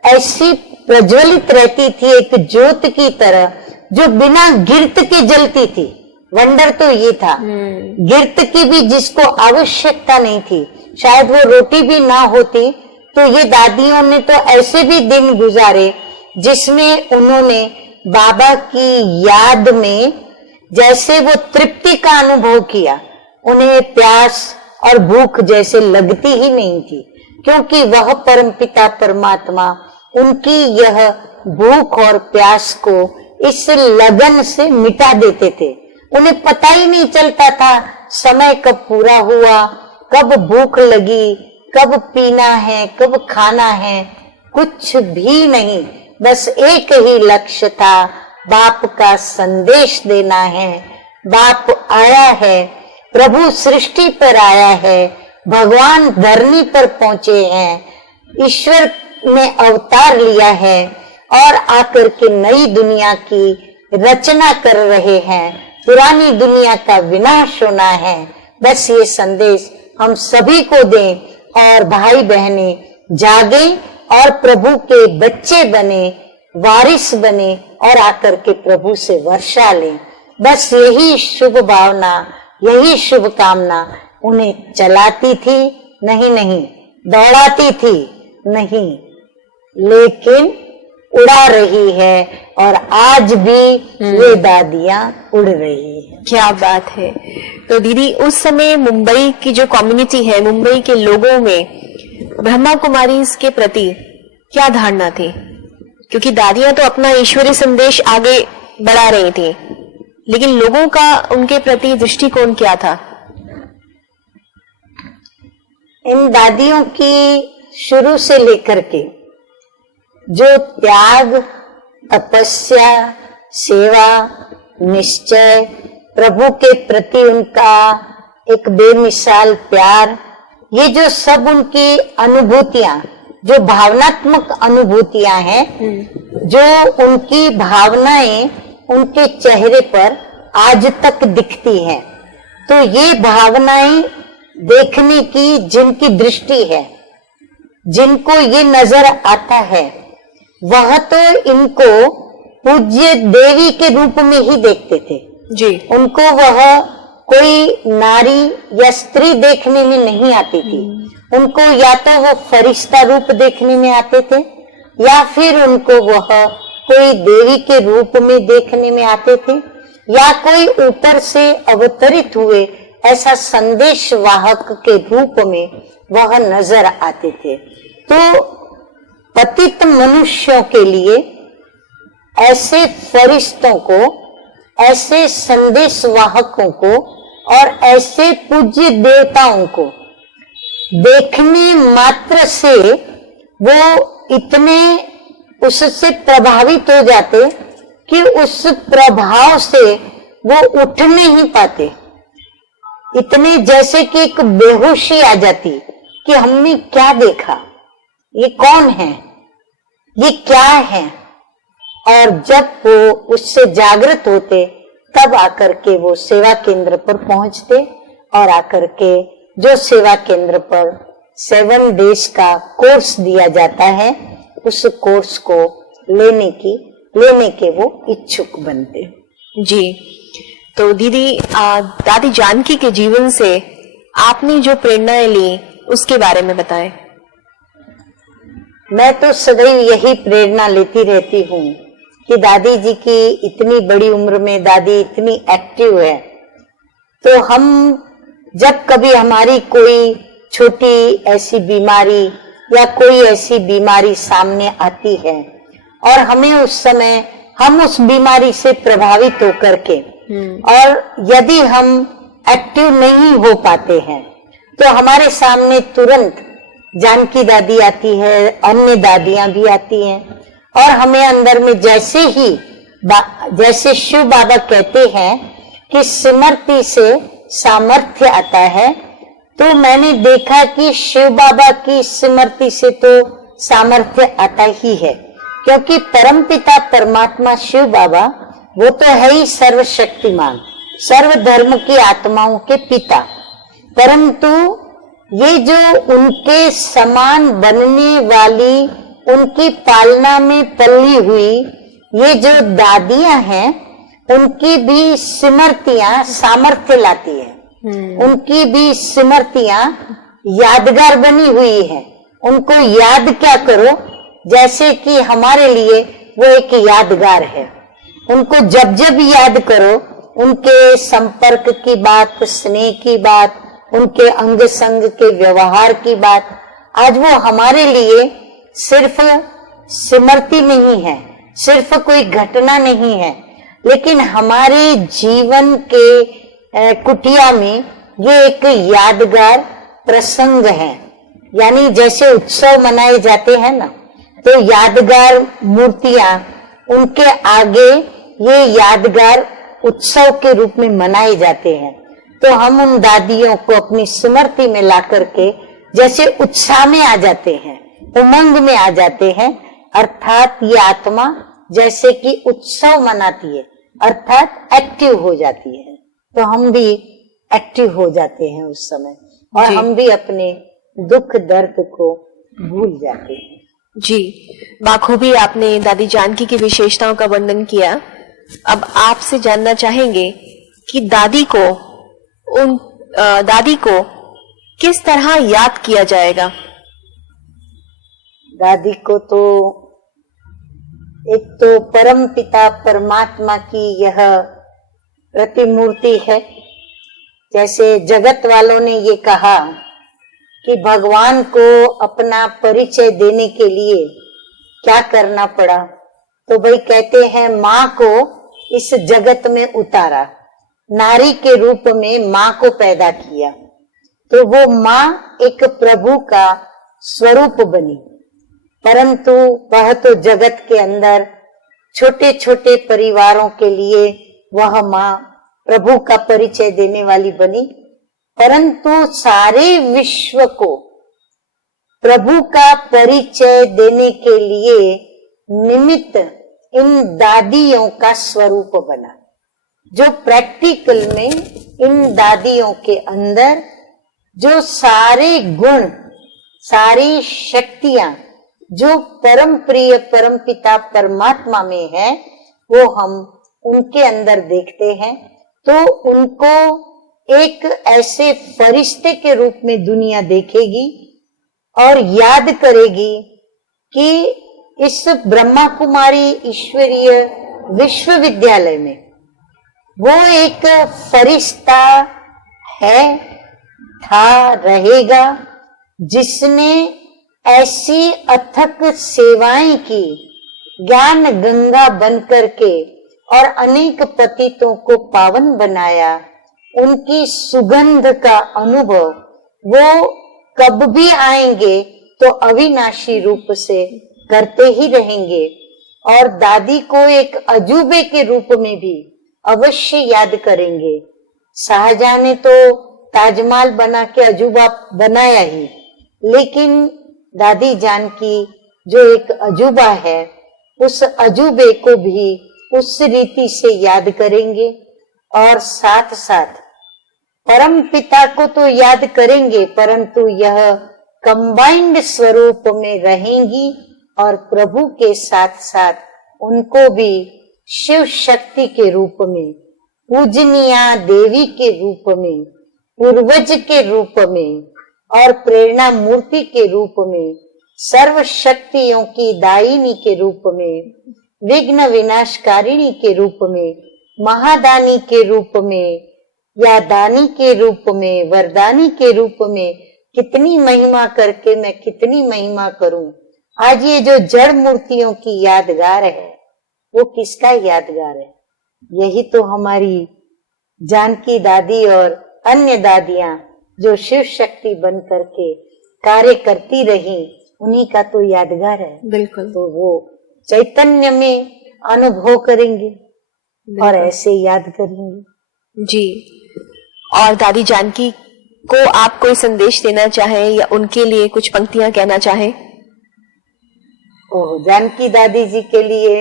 ऐसी प्रज्वलित रहती थी, एक ज्योत की तरह, जो बिना गिरत के जलती थी। वंडर तो ये था, गिरत की भी जिसको आवश्यकता नहीं थी, शायद वो रोटी भी ना होती, तो ये दादियों ने तो ऐसे भी दिन गुजारे जिसमें उन्होंने बाबा की याद में जैसे वो तृप्ति का अनुभव किया। उन्हें प्यास और भूख जैसे लगती ही नहीं थी, क्योंकि वह परमपिता परमात्मा उनकी यह भूख और प्यास को इस लगन से मिटा देते थे। उन्हें पता ही नहीं चलता था समय कब पूरा हुआ, कब भूख लगी, कब पीना है, कब खाना है, कुछ भी नहीं। बस एक ही लक्ष्य था, बाप का संदेश देना है। बाप आया है, प्रभु सृष्टि पर आया है, भगवान धरनी पर पहुंचे हैं, ईश्वर ने अवतार लिया है और आकर के नई दुनिया की रचना कर रहे हैं, पुरानी दुनिया का विनाश होना है। बस ये संदेश हम सभी को दें, और भाई बहने जागे और प्रभु के बच्चे बने, वारिस बने, और आकर के प्रभु से वर्षा लें। बस यही शुभ भावना, यही शुभकामना उन्हें चलाती थी, नहीं दौड़ाती थी नहीं, लेकिन उड़ा रही है, और आज भी ये दादियां उड़ रही है। क्या बात है। तो दीदी उस समय मुंबई की जो कम्युनिटी है, मुंबई के लोगों में ब्रह्मा कुमारी के प्रति क्या धारणा थी? क्योंकि दादियां तो अपना ईश्वरीय संदेश आगे बढ़ा रही थी, लेकिन लोगों का उनके प्रति दृष्टिकोण क्या था? इन दादियों की शुरू से लेकर के जो त्याग, तपस्या, सेवा, निश्चय, प्रभु के प्रति उनका एक बेमिसाल प्यार, ये जो सब उनकी अनुभूतियां, जो भावनात्मक अनुभूतियां हैं, जो उनकी भावनाएं उनके चेहरे पर आज तक दिखती हैं, तो ये भावनाएं देखने की जिनकी दृष्टि है, जिनको ये नजर आता है, वह तो इनको पूज्य देवी के रूप में ही देखते थे जी। उनको वह कोई नारी या स्त्री देखने में नहीं आती थी, उनको या तो वो फरिश्ता रूप देखने में आते थे, या फिर उनको वह कोई देवी के रूप में देखने में आते थे, या कोई ऊपर से अवतरित हुए ऐसा संदेश वाहक के रूप में वह नजर आते थे। तो पतित मनुष्यों के लिए ऐसे फरिश्तों को, ऐसे संदेश वाहकों को और ऐसे पूज्य देवताओं को देखने मात्र से वो इतने उससे प्रभावित हो जाते कि उस प्रभाव से वो उठ नहीं पाते। इतने जैसे कि एक बेहोशी आ जाती कि हमने क्या देखा, ये कौन है, ये क्या है। और जब वो उससे जागृत होते तब आकर के वो सेवा केंद्र पर पहुंचते और आकर के जो सेवा केंद्र पर 7 डेज का कोर्स दिया जाता है, उस कोर्स को लेने के वो इच्छुक बनते। जी, तो दीदी दादी जानकी के जीवन से आपने जो प्रेरणाएं ली उसके बारे में बताएं। मैं तो सदैव यही प्रेरणा लेती रहती हूँ कि दादी जी की इतनी बड़ी उम्र में दादी इतनी एक्टिव है, तो हम जब कभी हमारी कोई छोटी ऐसी बीमारी या कोई ऐसी बीमारी सामने आती है और हमें उस समय हम उस बीमारी से प्रभावित होकर के और यदि हम एक्टिव नहीं हो पाते हैं तो हमारे सामने तुरंत जानकी दादी आती है, अन्य दादियां भी आती हैं और हमें अंदर में जैसे शिव बाबा कहते हैं कि स्मृति से सामर्थ्य आता है, तो मैंने देखा कि शिव बाबा की स्मृति से तो सामर्थ्य आता ही है, क्योंकि परमपिता परमात्मा शिव बाबा वो तो है ही सर्वशक्तिमान, सर्व धर्म की आत्माओं के पिता। परंतु ये जो उनके समान बनने वाली, उनकी पालना में पली हुई ये जो दादियां हैं, उनकी भी स्मृतियां सामर्थ्य लाती है। उनकी भी स्मृतियां यादगार बनी हुई है। उनको याद क्या करो, जैसे कि हमारे लिए वो एक यादगार है। उनको जब जब याद करो, उनके संपर्क की बात, स्नेह की बात, उनके अंग संग के व्यवहार की बात, आज वो हमारे लिए सिर्फ स्मृति नहीं है, सिर्फ कोई घटना नहीं है, लेकिन हमारे जीवन के कुटिया में ये एक यादगार प्रसंग है। यानी जैसे उत्सव मनाए जाते हैं ना, तो यादगार मूर्तियां, उनके आगे ये यादगार उत्सव के रूप में मनाए जाते हैं। तो हम उन दादियों को अपनी स्मृति में ला करके जैसे उत्साह में आ जाते हैं, उमंग में आ जाते हैं, अर्थात ये आत्मा जैसे कि उत्सव मनाती है, अर्थात एक्टिव हो जाती है। तो हम भी एक्टिव हो जाते हैं उस समय और हम भी अपने दुख दर्द को भूल जाते हैं। जी, बाखूबी आपने दादी जानकी की विशेषताओं का वर्णन किया। अब आपसे जानना चाहेंगे कि दादी को किस तरह याद किया जाएगा। दादी को तो एक तो परम पिता परमात्मा की यह प्रतिमूर्ति है। जैसे जगत वालों ने ये कहा कि भगवान को अपना परिचय देने के लिए क्या करना पड़ा, तो भाई कहते हैं माँ को इस जगत में उतारा, नारी के रूप में माँ को पैदा किया, तो वो माँ एक प्रभु का स्वरूप बनी। परंतु वह तो जगत के अंदर छोटे छोटे परिवारों के लिए वह माँ प्रभु का परिचय देने वाली बनी, परंतु सारे विश्व को प्रभु का परिचय देने के लिए निमित्त इन दादियों का स्वरूप बना, जो प्रैक्टिकल में इन दादियों के अंदर जो सारे गुण, सारी शक्तियां जो परम प्रिय परम पिता परमात्मा में है, वो हम उनके अंदर देखते हैं। तो उनको एक ऐसे फरिश्ते के रूप में दुनिया देखेगी और याद करेगी कि इस ब्रह्मा कुमारी ईश्वरीय विश्वविद्यालय में वो एक फरिश्ता है, था, रहेगा, जिसने ऐसी अथक सेवाएं की, ज्ञान गंगा बन करके और अनेक पतितों को पावन बनाया। उनकी सुगंध का अनुभव वो कब भी आएंगे तो अविनाशी रूप से करते ही रहेंगे, और दादी को एक अजूबे के रूप में भी अवश्य याद करेंगे। शाहजहां ने तो ताजमहल बना के अजूबा बनाया ही, लेकिन दादी जानकी जो एक अजूबा है, उस अजूबे को भी उस रीति से याद करेंगे, और साथ साथ परम पिता को तो याद करेंगे, परंतु यह कंबाइंड स्वरूप में रहेंगी, और प्रभु के साथ साथ उनको भी शिव शक्ति के रूप में, पूजनीया देवी के रूप में, पूर्वज के रूप में, और प्रेरणा मूर्ति के रूप में, सर्व शक्तियों की दायिनी के रूप में, विघ्न विनाशकारिणी के रूप में, महादानी के रूप में, या दानी के रूप में, वरदानी के रूप में, कितनी महिमा करके मैं कितनी महिमा करूं। आज ये जो जड़ मूर्तियों की यादगार है, वो किसका यादगार है? यही तो हमारी जानकी दादी और अन्य दादियां जो शिव शक्ति बन करके कार्य करती रही, उन्हीं का तो यादगार है। बिल्कुल। तो वो चैतन्य में अनुभव करेंगे और ऐसे याद करेंगे। जी। और दादी जानकी को आप कोई संदेश देना चाहें या उनके लिए कुछ पंक्तियां कहना चाहें? ओह, जानकी दादी जी के लिए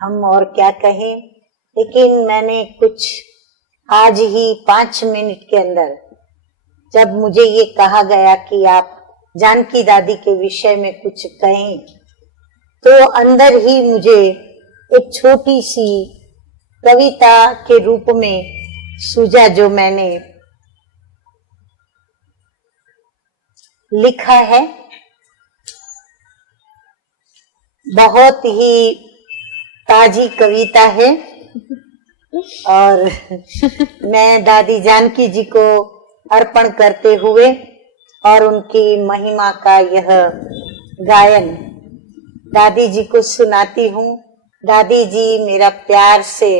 हम और क्या कहें, लेकिन मैंने कुछ आज ही 5 मिनट के अंदर जब मुझे ये कहा गया कि आप जानकी दादी के विषय में कुछ कहें, तो अंदर ही मुझे एक छोटी सी कविता के रूप में सूझा, जो मैंने लिखा है। बहुत ही ताजी कविता है, और मैं दादी जानकी जी को अर्पण करते हुए और उनकी महिमा का यह गायन दादी जी को सुनाती हूँ। दादी जी मेरा प्यार से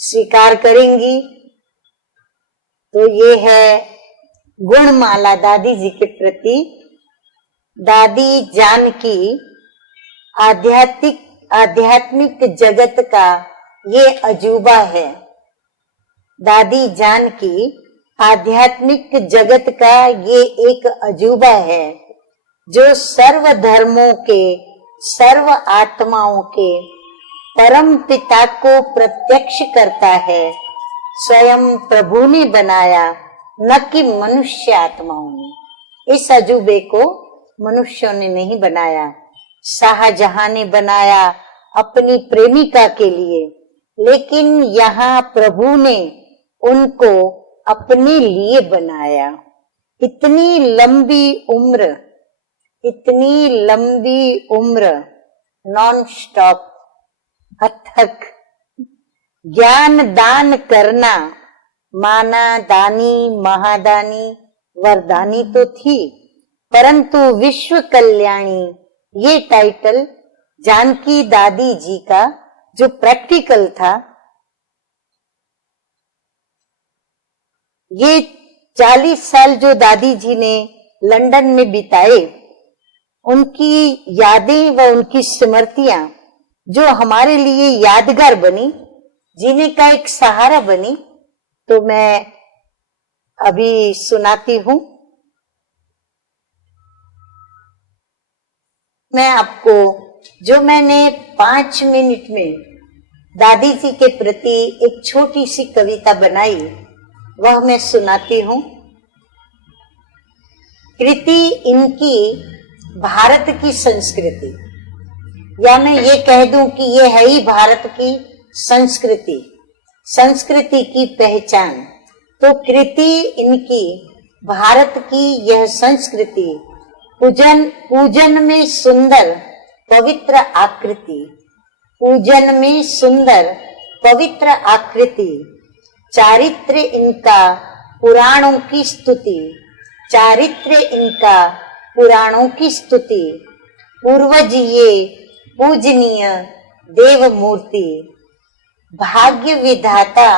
स्वीकार करेंगी तो ये है गुणमाला दादी जी के प्रति। दादी जानकी आध्यात्मिक जगत का ये अजूबा है। दादी जानकी आध्यात्मिक जगत का ये एक अजूबा है, जो सर्व धर्मों के, सर्व आत्माओं के परम पिता को प्रत्यक्ष करता है। स्वयं प्रभु ने बनाया, न कि मनुष्य आत्माओं ने। इस अजूबे को मनुष्यों ने नहीं बनाया, शाहजहां ने बनाया अपनी प्रेमिका के लिए, लेकिन यहाँ प्रभु ने उनको अपने लिए बनाया। इतनी लंबी उम्र नॉन स्टॉप अथक ज्ञान दान करना, माना दानी, महादानी, वरदानी तो थी, परंतु विश्व कल्याणी ये टाइटल जानकी दादी जी का जो प्रैक्टिकल था, ये 40 साल जो दादी जी ने लंदन में बिताए, उनकी यादें व उनकी स्मृतियां जो हमारे लिए यादगार बनी, जीने का एक सहारा बनी, तो मैं अभी सुनाती हूँ। मैं आपको जो मैंने 5 मिनट में दादी जी के प्रति एक छोटी सी कविता बनाई, वह मैं सुनाती हूँ। कृति इनकी भारत की संस्कृति, या मैं ये कह दूं कि ये है ही भारत की संस्कृति, संस्कृति की पहचान। तो कृति इनकी भारत की यह संस्कृति पूजन में सुंदर पवित्र आकृति, पूजन में सुंदर पवित्र आकृति, चारित्र्य इनका पुराणों की स्तुति, चारित्र्य इनका पुराणों की स्तुति, पूर्वज ये पूजनीय देव मूर्ति, भाग्य विधाता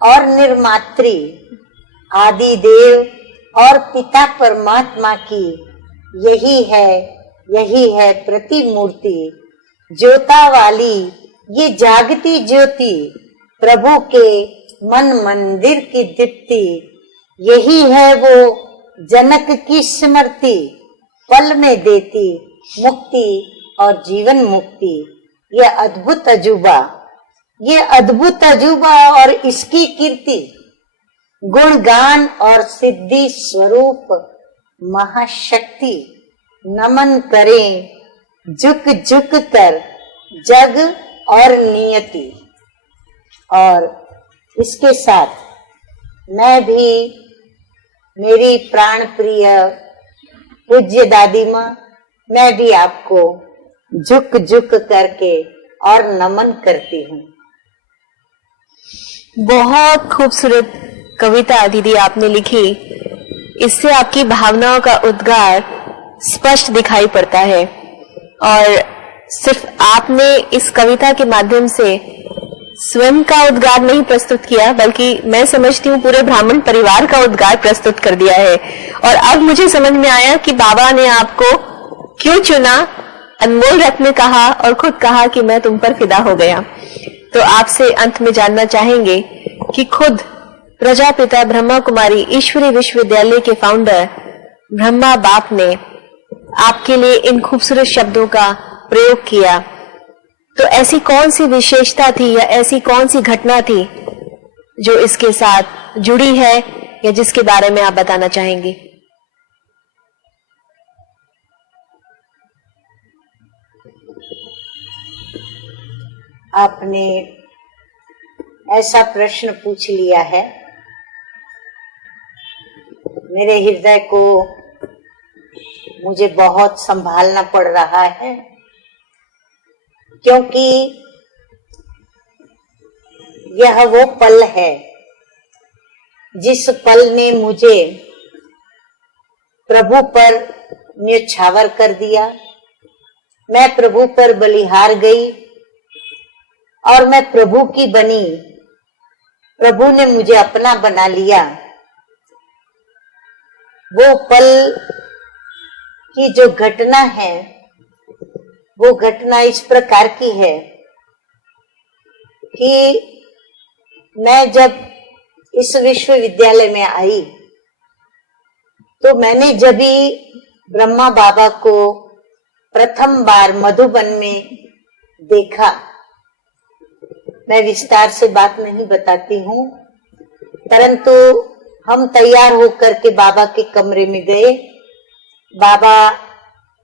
और निर्मात्री, आदि देव और पिता परमात्मा की यही है प्रतिमूर्ति, ज्योता वाली ये जागती ज्योति, प्रभु के मन मंदिर की दीप्ति, यही है वो जनक की स्मृति, पल में देती मुक्ति और जीवन मुक्ति। ये अद्भुत अजूबा और इसकी कीर्ति, गुणगान और सिद्धि स्वरूप महाशक्ति, नमन करें झुक झुक कर जग और नियति। और इसके साथ मैं भी, मेरी प्राण प्रिय पूज्य दादी माँ, मैं भी आपको झुक झुक करके और नमन करती हूँ। बहुत खूबसूरत कविता दीदी आपने लिखी। इससे आपकी भावनाओं का उद्गार स्पष्ट दिखाई पड़ता है और सिर्फ आपने इस कविता के माध्यम से स्वयं का उद्गार नहीं प्रस्तुत किया, बल्कि मैं समझती हूँ पूरे ब्राह्मण परिवार का उद्गार प्रस्तुत कर दिया है। और अब मुझे समझ में आया कि बाबा ने आपको क्यों चुना। अनमोल रत्न ने कहा और खुद कहा कि मैं तुम पर फिदा हो गया। तो आपसे अंत में जानना चाहेंगे कि खुद प्रजापिता ब्रह्मा कुमारी ईश्वरी विश्वविद्यालय के फाउंडर ब्रह्मा बाप ने आपके लिए इन खूबसूरत शब्दों का प्रयोग किया, तो ऐसी कौन सी विशेषता थी या ऐसी कौन सी घटना थी जो इसके साथ जुड़ी है या जिसके बारे में आप बताना चाहेंगे? आपने ऐसा प्रश्न पूछ लिया है, मेरे हृदय को मुझे बहुत संभालना पड़ रहा है, क्योंकि यह वो पल है जिस पल ने मुझे प्रभु पर न्यौछावर कर दिया। मैं प्रभु पर बलिहार गई और मैं प्रभु की बनी, प्रभु ने मुझे अपना बना लिया। वो पल की जो घटना है, वो घटना इस प्रकार की है कि मैं जब इस विश्वविद्यालय में आई तो मैंने जब भी ब्रह्मा बाबा को प्रथम बार मधुबन में देखा, मैं विस्तार से बात नहीं बताती हूँ, परंतु हम तैयार होकर के बाबा के कमरे में गए। बाबा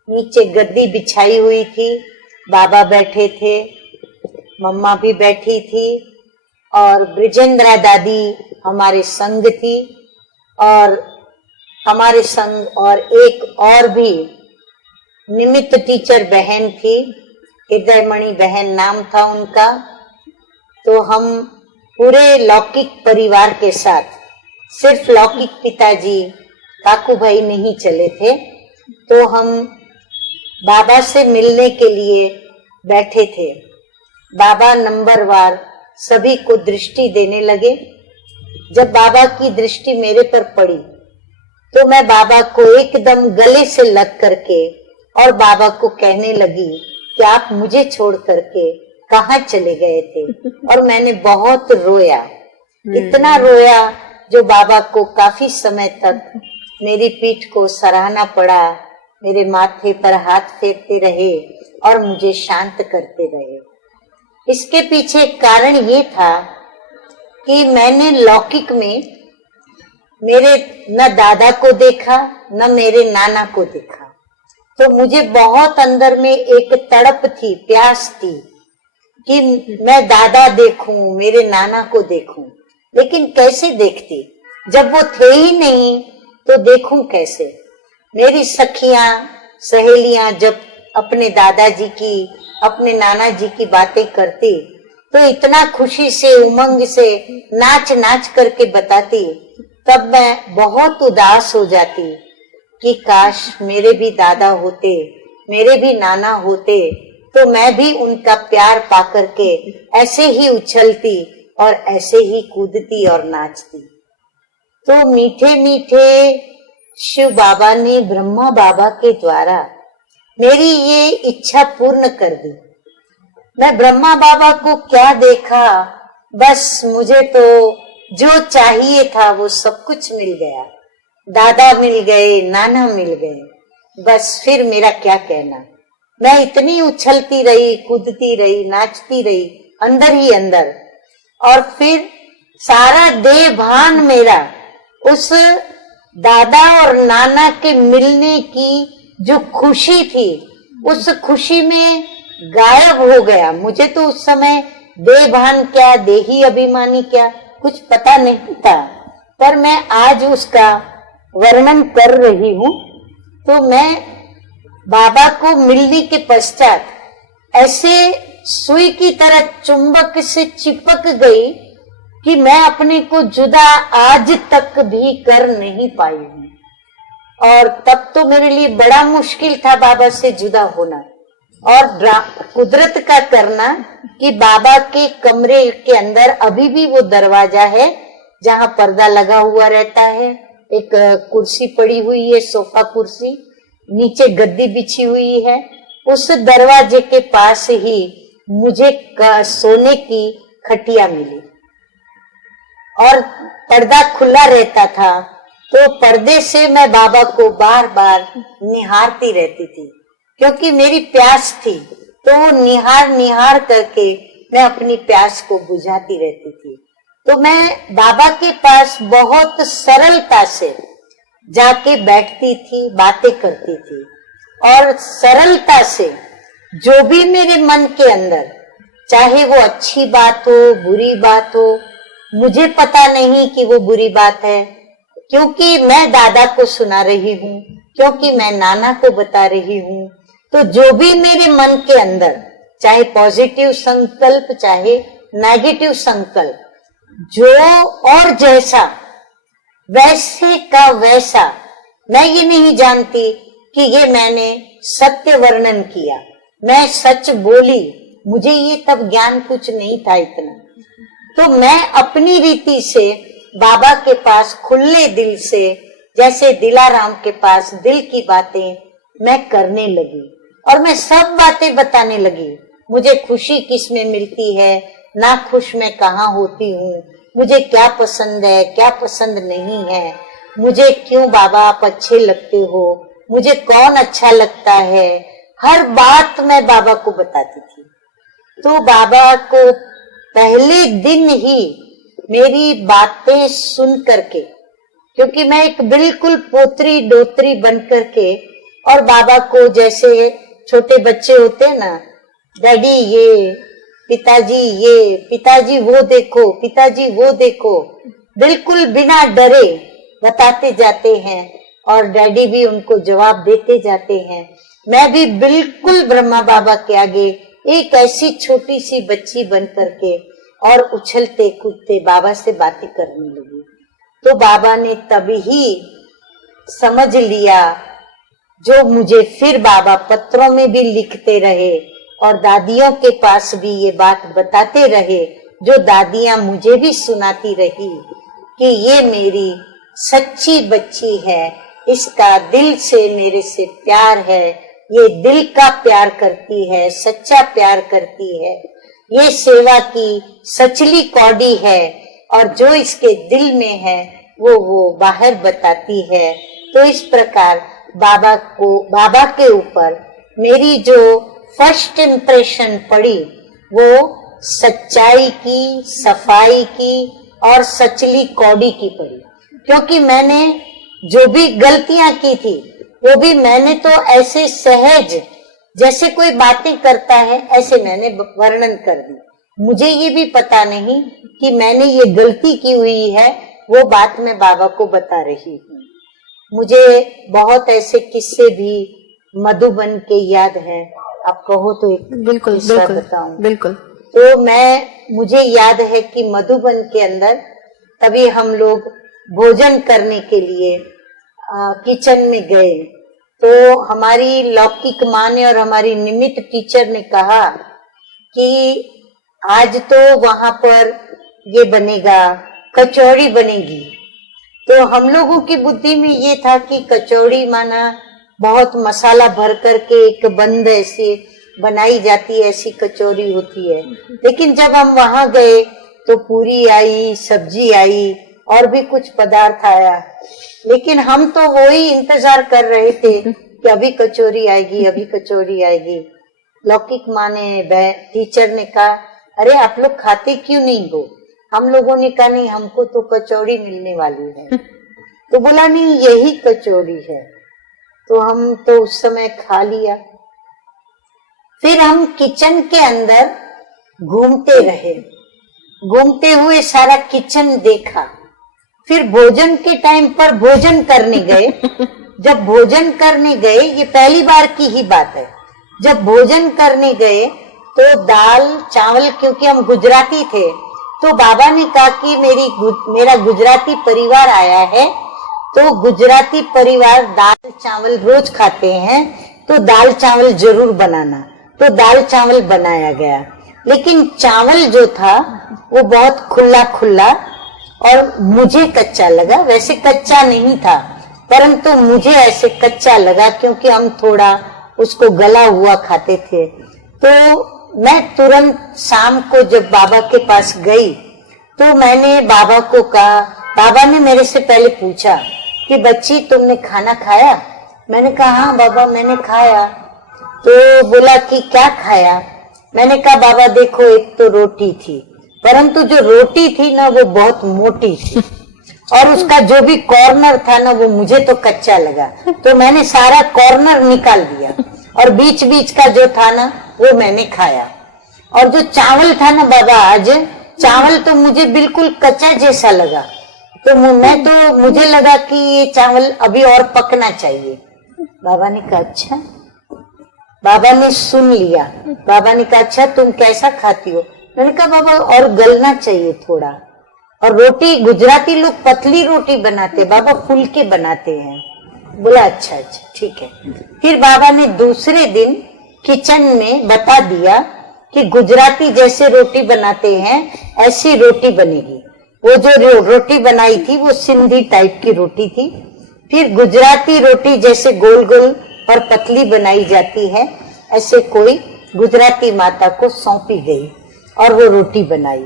नीचे गद्दी बिछाई हुई थी, बाबा बैठे थे, मम्मा भी बैठी थी और ब्रिजेंद्रा दादी हमारे संग थी और हमारे संग और एक और भी निमित्त टीचर बहन थी, हृदयमणि बहन नाम था उनका। तो हम पूरे लौकिक परिवार के साथ, सिर्फ लौकिक पिताजी काकू भाई नहीं चले थे, तो हम बाबा से मिलने के लिए बैठे थे। बाबा नंबरवार सभी को दृष्टि देने लगे। जब बाबा की दृष्टि मेरे पर पड़ी तो मैं बाबा को एकदम गले से लग करके और बाबा को कहने लगी कि आप मुझे छोड़ करके कहाँ चले गए थे। और मैंने बहुत रोया, इतना रोया जो बाबा को काफी समय तक मेरी पीठ को सराहना पड़ा, मेरे माथे पर हाथ फेरते रहे और मुझे शांत करते रहे। इसके पीछे कारण ये था कि मैंने लौकिक में मेरे न दादा को देखा न मेरे नाना को देखा, तो मुझे बहुत अंदर में एक तड़प थी, प्यास थी कि मैं दादा देखूं, मेरे नाना को देखूं। लेकिन कैसे देखती, जब वो थे ही नहीं तो देखूं कैसे। मेरी सखियां सहेलियां जब अपने दादाजी की, अपने नाना जी की बातें करती तो इतना खुशी से, उमंग से नाच नाच करके बताती, तब मैं बहुत उदास हो जाती कि काश मेरे भी दादा होते, मेरे भी नाना होते, तो मैं भी उनका प्यार पा करके ऐसे ही उछलती और ऐसे ही कूदती और नाचती। तो मीठे मीठे शिव बाबा ने ब्रह्मा बाबा के द्वारा मेरी ये इच्छा पूर्ण कर दी। मैं ब्रह्मा बाबा को क्या देखा, बस मुझे तो जो चाहिए था वो सब कुछ मिल गया। दादा मिल गए, नाना मिल गए, बस फिर मेरा क्या कहना। मैं इतनी उछलती रही, कूदती रही, नाचती रही अंदर ही अंदर, और फिर सारा देह भान मेरा उस दादा और नाना के मिलने की जो खुशी थी, उस खुशी में गायब हो गया। मुझे तो उस समय देह भान क्या, देही अभिमानी क्या, कुछ पता नहीं था, पर मैं आज उसका वर्णन कर रही हूँ। तो मैं बाबा को मिलने के पश्चात ऐसे सुई की तरह चुंबक से चिपक गई कि मैं अपने को जुदा आज तक भी कर नहीं पाई हूँ। और तब तो मेरे लिए बड़ा मुश्किल था बाबा से जुदा होना, और कुदरत का करना कि बाबा के कमरे के अंदर अभी भी वो दरवाजा है जहाँ पर्दा लगा हुआ रहता है, एक कुर्सी पड़ी हुई है, सोफा कुर्सी, नीचे गद्दी बिछी हुई है। उस दरवाजे के पास ही मुझे सोने की खटिया मिली और पर्दा खुला रहता था, तो पर्दे से मैं बाबा को बार बार निहारती रहती थी, क्योंकि मेरी प्यास थी। तो वो निहार निहार करके मैं अपनी प्यास को बुझाती रहती थी। तो मैं बाबा के पास बहुत सरलता से जाके बैठती थी, बातें करती थी, और सरलता से जो भी मेरे मन के अंदर, चाहे वो अच्छी बात हो, बुरी बात हो, मुझे पता नहीं कि वो बुरी बात है, क्योंकि मैं दादा को सुना रही हूँ, क्योंकि मैं नाना को बता रही हूँ। तो जो भी मेरे मन के अंदर, चाहे पॉजिटिव संकल्प, चाहे नेगेटिव संकल्प, जो और जैसा, वैसे का वैसा, मैं ये नहीं जानती कि ये मैंने सत्य वर्णन किया, मैं सच बोली, मुझे ये तब ज्ञान कुछ नहीं था इतना। तो मैं अपनी रीति से बाबा के पास खुले दिल से, जैसे दिलाराम के पास दिल की बातें मैं करने लगी, और मैं सब बातें बताने लगी। मुझे खुशी किस में मिलती है, ना खुश मैं कहाँ होती हूँ, मुझे क्या पसंद है, क्या पसंद नहीं है, मुझे क्यों बाबा आप अच्छे लगते हो, मुझे कौन अच्छा लगता है, हर बात मैं बाबा को बताती थी। तो बाबा को पहले दिन ही मेरी बातें सुन करके, क्योंकि मैं एक बिल्कुल पोतरी डोतरी बन करके, और बाबा को जैसे छोटे बच्चे होते हैं ना, डैडी ये, पिताजी ये, पिताजी वो देखो, पिताजी वो देखो, बिल्कुल बिना डरे बताते जाते हैं, और डैडी भी उनको जवाब देते जाते हैं। मैं भी बिल्कुल ब्रह्मा बाबा के आगे एक ऐसी छोटी सी बच्ची बन करके और उछलते कूदते बाबा से बातें करने लगी। तो बाबा ने तभी समझ लिया, जो मुझे फिर बाबा पत्रों में भी लिखते रहे और दादियों के पास भी ये बात बताते रहे, जो दादियां मुझे भी सुनाती रही कि ये मेरी सच्ची बच्ची है, इसका दिल से मेरे से प्यार है, ये दिल का प्यार करती है, सच्चा प्यार करती है, ये सेवा की सचली कौड़ी है, और जो इसके दिल में है वो बाहर बताती है। तो इस प्रकार बाबा के ऊपर मेरी जो फर्स्ट इम्प्रेशन पड़ी वो सच्चाई की, सफाई की और सचली कौड़ी की पड़ी, क्योंकि मैंने जो भी गलतियां की थी वो भी मैंने तो ऐसे सहज, जैसे कोई बातें करता है ऐसे मैंने वर्णन कर दी। मुझे ये भी पता नहीं कि मैंने ये गलती की हुई है, वो बात मैं बाबा को बता रही हूँ। मुझे बहुत ऐसे किस्से भी मधुबन के याद है। आप कहो तो एक बिल्कुल किस्सा बिल्कुल बताऊं। बिल्कुल। तो मुझे याद है कि मधुबन के अंदर तभी हम लोग भोजन करने के लिए किचन में गए, तो हमारी लौकिक माँ ने और हमारी निमित्त टीचर ने कहा कि आज तो वहां पर ये बनेगा, कचौड़ी बनेगी। तो हम लोगों की बुद्धि में ये था कि कचौड़ी माना बहुत मसाला भर करके एक बंद ऐसी बनाई जाती है, ऐसी कचौड़ी होती है। लेकिन जब हम वहां गए तो पूरी आई, सब्जी आई और भी कुछ पदार्थ आया, लेकिन हम तो वही इंतजार कर रहे थे कि अभी कचौड़ी आएगी, अभी कचौड़ी आएगी। लौकिक माँ ने, टीचर ने कहा, अरे आप लोग खाते क्यों नहीं हो? हम लोगों ने कहा नहीं, हमको तो कचौड़ी मिलने वाली है। तो बोला नहीं, यही कचौड़ी है। तो हम तो उस समय खा लिया। फिर हम किचन के अंदर घूमते रहे, घूमते हुए सारा किचन देखा। फिर भोजन के टाइम पर भोजन करने गए। जब भोजन करने गए, ये पहली बार की ही बात है, जब भोजन करने गए तो दाल चावल, क्योंकि हम गुजराती थे तो बाबा ने कहा कि मेरा गुजराती परिवार आया है, तो गुजराती परिवार दाल चावल रोज खाते हैं, तो दाल चावल जरूर बनाना। तो दाल चावल बनाया गया, लेकिन चावल जो था वो बहुत खुला खुला और मुझे कच्चा लगा। वैसे कच्चा नहीं था, परंतु मुझे ऐसे कच्चा लगा क्योंकि हम थोड़ा उसको गला हुआ खाते थे। तो मैं तुरंत शाम को जब बाबा के पास गई तो मैंने बाबा को कहा, बाबा ने मेरे से पहले पूछा कि बच्ची तुमने खाना खाया? मैंने कहा हाँ बाबा मैंने खाया। तो बोला कि क्या खाया? मैंने कहा बाबा देखो, एक तो रोटी थी, परंतु जो रोटी थी ना वो बहुत मोटी थी और उसका जो भी कॉर्नर था ना वो मुझे तो कच्चा लगा, तो मैंने सारा कॉर्नर निकाल दिया और बीच बीच का जो था ना वो मैंने खाया। और जो चावल था ना बाबा, आज चावल तो मुझे बिल्कुल कच्चा जैसा लगा, तो मुझे लगा कि ये चावल अभी और पकना चाहिए। बाबा ने कहा अच्छा। बाबा ने सुन लिया। बाबा ने कहा अच्छा तुम कैसा खाती हो? मैंने कहा बाबा और गलना चाहिए थोड़ा। और रोटी, गुजराती लोग पतली रोटी बनाते, बाबा फुल के बनाते हैं। बोला अच्छा अच्छा ठीक है। फिर बाबा ने दूसरे दिन किचन में बता दिया कि गुजराती जैसे रोटी बनाते हैं ऐसी रोटी बनेगी। वो जो रोटी बनाई थी वो सिंधी टाइप की रोटी थी। फिर गुजराती रोटी जैसे गोल गोल और पतली बनाई जाती है, ऐसे कोई गुजराती माता को सौंपी गई और वो रोटी बनाई।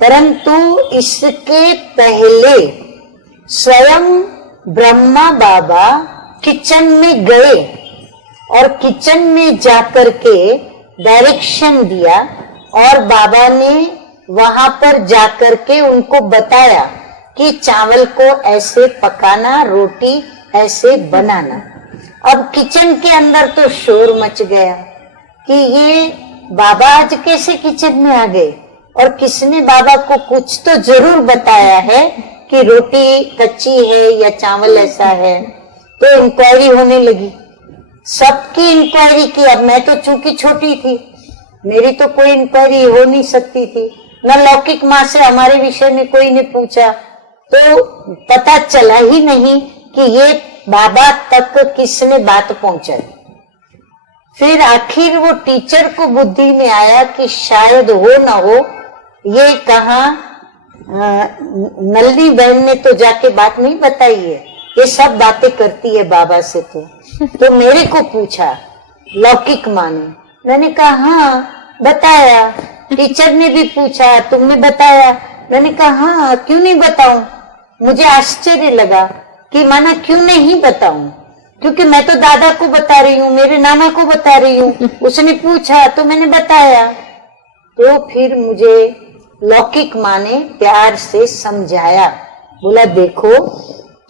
परंतु इसके पहले स्वयं ब्रह्मा बाबा किचन में गए और किचन में जाकर के डायरेक्शन दिया और बाबा ने वहां पर जाकर के उनको बताया कि चावल को ऐसे पकाना, रोटी ऐसे बनाना। अब किचन के अंदर तो शोर मच गया कि ये बाबा आज कैसे किचन में आ गए और किसने बाबा को कुछ तो जरूर बताया है कि रोटी कच्ची है या चावल ऐसा है। तो इंक्वायरी होने लगी, सबकी इंक्वायरी की। अब मैं तो चूंकि छोटी थी, मेरी तो कोई इंक्वायरी हो नहीं सकती थी, न लौकिक माँ से हमारे विषय में कोई ने पूछा, तो पता चला ही नहीं कि ये बाबा तक किसने बात पहुंचाई। फिर आखिर वो टीचर को बुद्धि में आया कि शायद हो ना हो, ये कहा नलनी बहन ने तो जाके बात नहीं बताई है, ये सब बातें करती है बाबा से। तो मेरे को पूछा लौकिक माँ ने, मैंने कहा हाँ बताया। टीचर ने भी पूछा तुमने बताया? मैंने कहा हाँ, क्यों नहीं बताऊं? मुझे आश्चर्य लगा कि माना क्यों नहीं बताऊं, क्योंकि मैं तो दादा को बता रही हूँ, मेरे नाना को बता रही हूँ, उसने पूछा तो मैंने बताया। तो फिर मुझे लौकिक माँ ने प्यार से समझाया, बोला देखो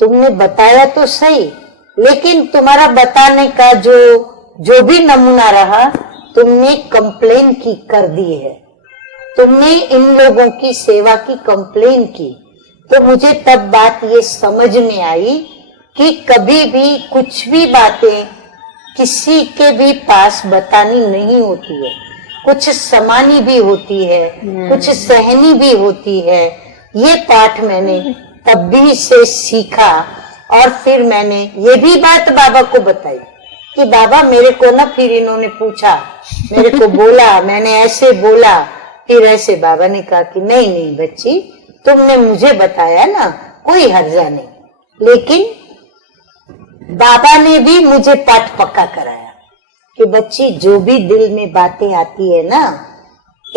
तुमने बताया तो सही, लेकिन तुम्हारा बताने का जो भी नमूना रहा, तुमने कंप्लेन की कर दी है, तुमने इन लोगों की सेवा की कंप्लेन की। तो मुझे तब बात ये समझ में आई कि कभी भी कुछ भी बातें किसी के भी पास बतानी नहीं होती है। कुछ समानी भी होती है, कुछ सहनी भी होती है। ये पाठ मैंने तभी से सीखा और फिर मैंने ये भी बात बाबा को बताई कि बाबा मेरे को ना, फिर इन्होंने पूछा, मेरे को बोला, मैंने ऐसे बोला, फिर ऐसे बाबा ने कहा कि नहीं नहीं बच्ची, तुमने मुझे बताया ना, कोई हर्जा नहीं। लेकिन बाबा ने भी मुझे पाठ पक्का कराया कि बच्ची जो भी दिल में बातें आती है ना,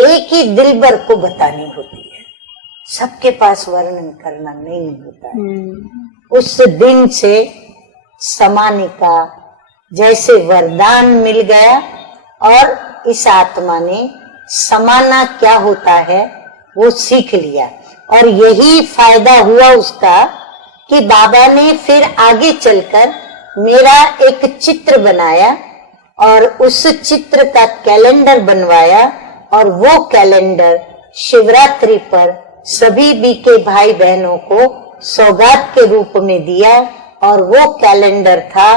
एक ही दिल भर को बतानी होती है, सबके पास वर्णन करना नहीं होता है। उस दिन से समाने का जैसे वरदान मिल गया और इस आत्मा ने समाना क्या होता है वो सीख लिया। और यही फायदा हुआ उसका कि बाबा ने फिर आगे चलकर मेरा एक चित्र बनाया और उस चित्र का कैलेंडर बनवाया और वो कैलेंडर शिवरात्रि पर सभी बीके भाई बहनों को सौगात के रूप में दिया। और वो कैलेंडर था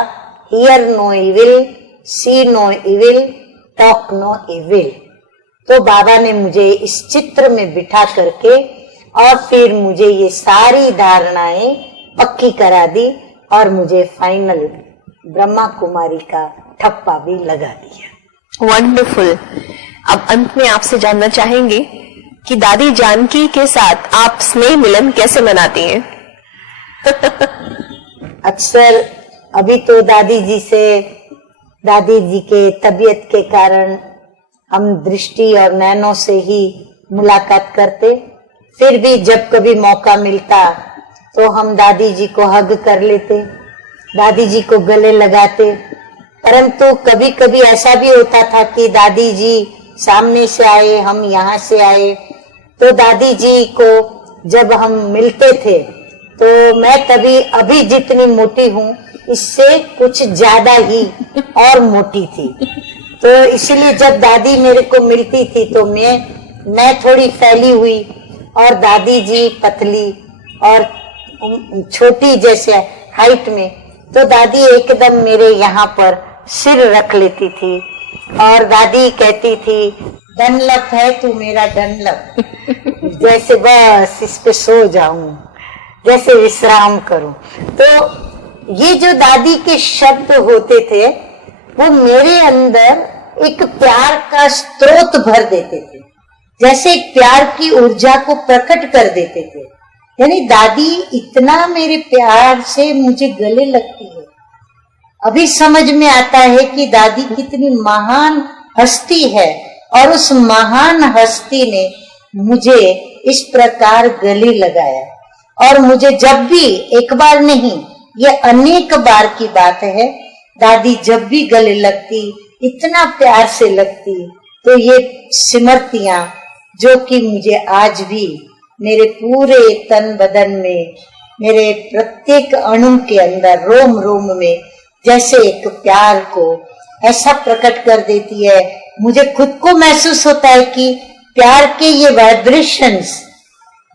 hear no evil, see no evil, talk no evil. तो बाबा ने मुझे इस चित्र में बिठा करके और फिर मुझे ये सारी धारणाएं पक्की करा दी और मुझे फाइनल ब्रह्मा कुमारी का ठप्पा भी लगा दिया। वंडरफुल। अब अंत में आपसे जानना चाहेंगे कि दादी जानकी के साथ आप स्नेह मिलन कैसे मनाती हैं? अक्सर अभी तो दादी जी के तबीयत के कारण हम दृष्टि और नैनों से ही मुलाकात करते। फिर भी जब कभी मौका मिलता तो हम दादी जी को हग कर लेते, दादी जी को गले लगाते। परंतु कभी कभी ऐसा भी होता था कि दादी जी सामने से आए, हम यहाँ से आए, तो दादी जी को जब हम मिलते थे तो मैं तभी अभी जितनी मोटी हूँ इससे कुछ ज्यादा ही और मोटी थी। तो इसलिए जब दादी मेरे को मिलती थी तो मैं थोड़ी फैली हुई और दादी जी पतली और छोटी जैसे हाइट में, तो दादी एकदम मेरे यहाँ पर सिर रख लेती थी और दादी कहती थी डनलप है तू मेरा डनलप, जैसे बस इस पे सो जाऊं, जैसे विश्राम करूं। तो ये जो दादी के शब्द होते थे वो मेरे अंदर एक प्यार का स्रोत भर देते थे, जैसे एक प्यार की ऊर्जा को प्रकट कर देते थे। यानी दादी इतना मेरे प्यार से मुझे गले लगती है। अभी समझ में आता है कि दादी कितनी महान हस्ती है और उस महान हस्ती ने मुझे इस प्रकार गले लगाया। और मुझे जब भी, एक बार नहीं, ये अनेक बार की बात है, दादी जब भी गले लगती इतना प्यार से लगती, तो ये स्मृतियां जो कि मुझे आज भी मेरे पूरे तन बदन में, मेरे प्रत्येक अणु के अंदर, रोम रोम में जैसे एक प्यार को ऐसा प्रकट कर देती है। मुझे खुद को महसूस होता है कि प्यार के ये वाइब्रेशंस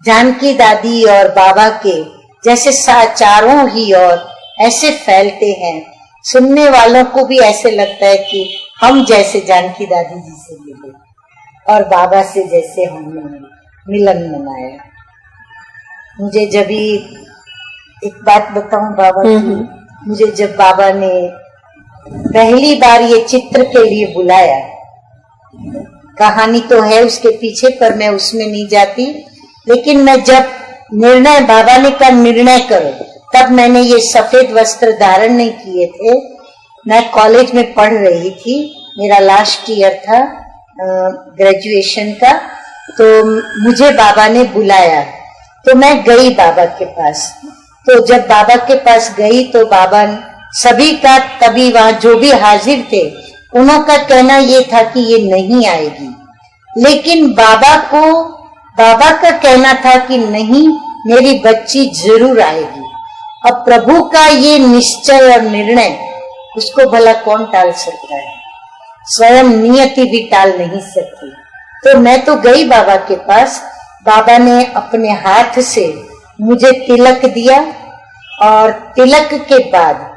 जानकी दादी और बाबा के जैसे चारों ही ओर ऐसे फैलते हैं, सुनने वालों को भी ऐसे लगता है कि हम जैसे जानकी दादी जी से मिले और बाबा से जैसे हमने मिलन मनाया। मुझे जब भी एक बात बताऊं बाबा की, मुझे जब बाबा ने पहली बार ये चित्र के लिए बुलाया, कहानी तो है उसके पीछे पर मैं उसमें नहीं जाती, लेकिन मैं जब निर्णय, बाबा ने कहा निर्णय करो, तब मैंने ये सफेद वस्त्र धारण नहीं किए थे। मैं कॉलेज में पढ़ रही थी, मेरा लास्ट ईयर था ग्रेजुएशन का, तो मुझे बाबा ने बुलाया तो मैं गई बाबा के पास। तो जब बाबा के पास गई तो बाबा सभी का, तभी वहां जो भी हाजिर थे उन्हों का कहना ये था कि ये नहीं आएगी, लेकिन बाबा का कहना था कि नहीं, मेरी बच्ची जरूर आएगी। अब प्रभु का ये निश्चय और निर्णय, उसको भला कौन टाल सकता है? स्वयं नियति भी टाल नहीं सकती। तो मैं तो गई बाबा के पास, बाबा ने अपने हाथ से मुझे तिलक दिया और तिलक के बाद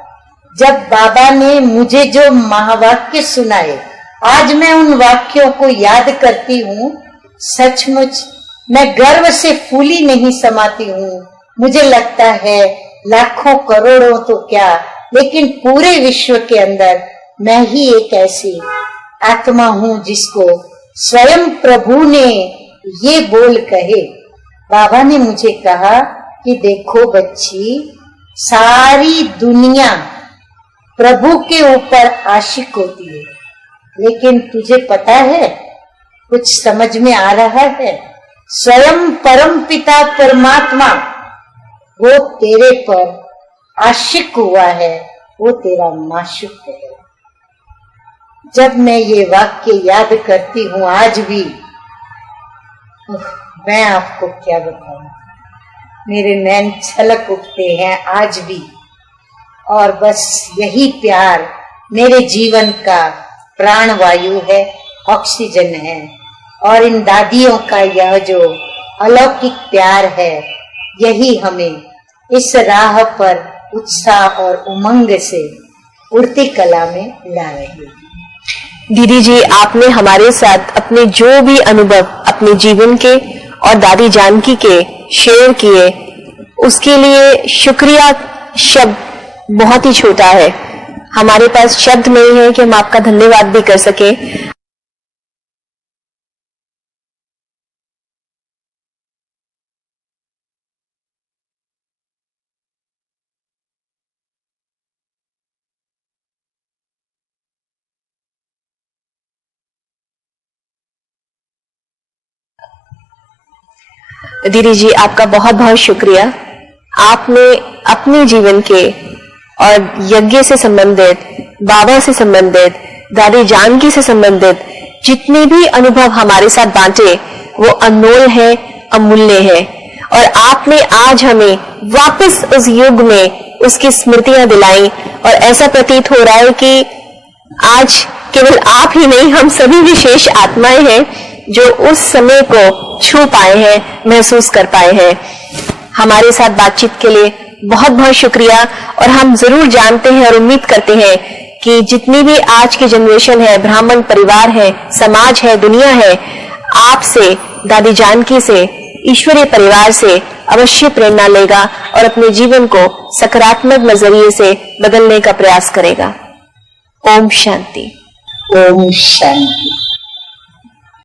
जब बाबा ने मुझे जो महावाक्य सुनाए, आज मैं उन वाक्यों को याद करती हूँ। सचमुच मैं गर्व से फूली नहीं समाती हूँ। मुझे लगता है लाखों करोड़ों तो क्या, लेकिन पूरे विश्व के अंदर मैं ही एक ऐसी आत्मा हूँ जिसको स्वयं प्रभु ने ये बोल कहे। बाबा ने मुझे कहा कि देखो बच्ची, सारी दुनिया प्रभु के ऊपर आशिक होती है, लेकिन तुझे पता है, कुछ समझ में आ रहा है? स्वयं परम पिता परमात्मा वो तेरे पर आशिक हुआ है, वो तेरा माशूक है। जब मैं ये वाक्य याद करती हूँ आज भी, मैं आपको क्या बताऊं, मेरे नैन छलक उठते हैं आज भी। और बस यही प्यार मेरे जीवन का प्राणवायु है, ऑक्सीजन है। और इन दादियों का यह जो अलौकिक प्यार है, यही हमें इस राह पर उत्साह और उमंग से उड़ती कला में ला रही है। दीदी जी, आपने हमारे साथ अपने जो भी अनुभव अपने जीवन के और दादी जानकी के शेयर किए, उसके लिए शुक्रिया शब्द बहुत ही छोटा है। हमारे पास शब्द नहीं है कि हम आपका धन्यवाद भी कर सके। दीदी जी, आपका बहुत बहुत शुक्रिया। आपने अपने जीवन के और यज्ञ से संबंधित, बाबा से संबंधित, दादी जानकी से संबंधित जितने भी अनुभव हमारे साथ बांटे, वो अनमोल है, अमूल्य है। और आपने आज हमें वापस उस युग में उसकी स्मृतियां दिलाई, और ऐसा प्रतीत हो रहा है कि आज केवल आप ही नहीं, हम सभी विशेष आत्माएं हैं जो उस समय को छू पाए हैं, महसूस कर पाए हैं। हमारे साथ बातचीत के लिए बहुत बहुत शुक्रिया। और हम जरूर जानते हैं और उम्मीद करते हैं कि जितनी भी आज की जनरेशन है, ब्राह्मण परिवार है, समाज है, दुनिया है, आपसे, दादी जानकी से, ईश्वरीय परिवार से अवश्य प्रेरणा लेगा और अपने जीवन को सकारात्मक नजरिए से बदलने का प्रयास करेगा। ओम शांति। ओम शांति।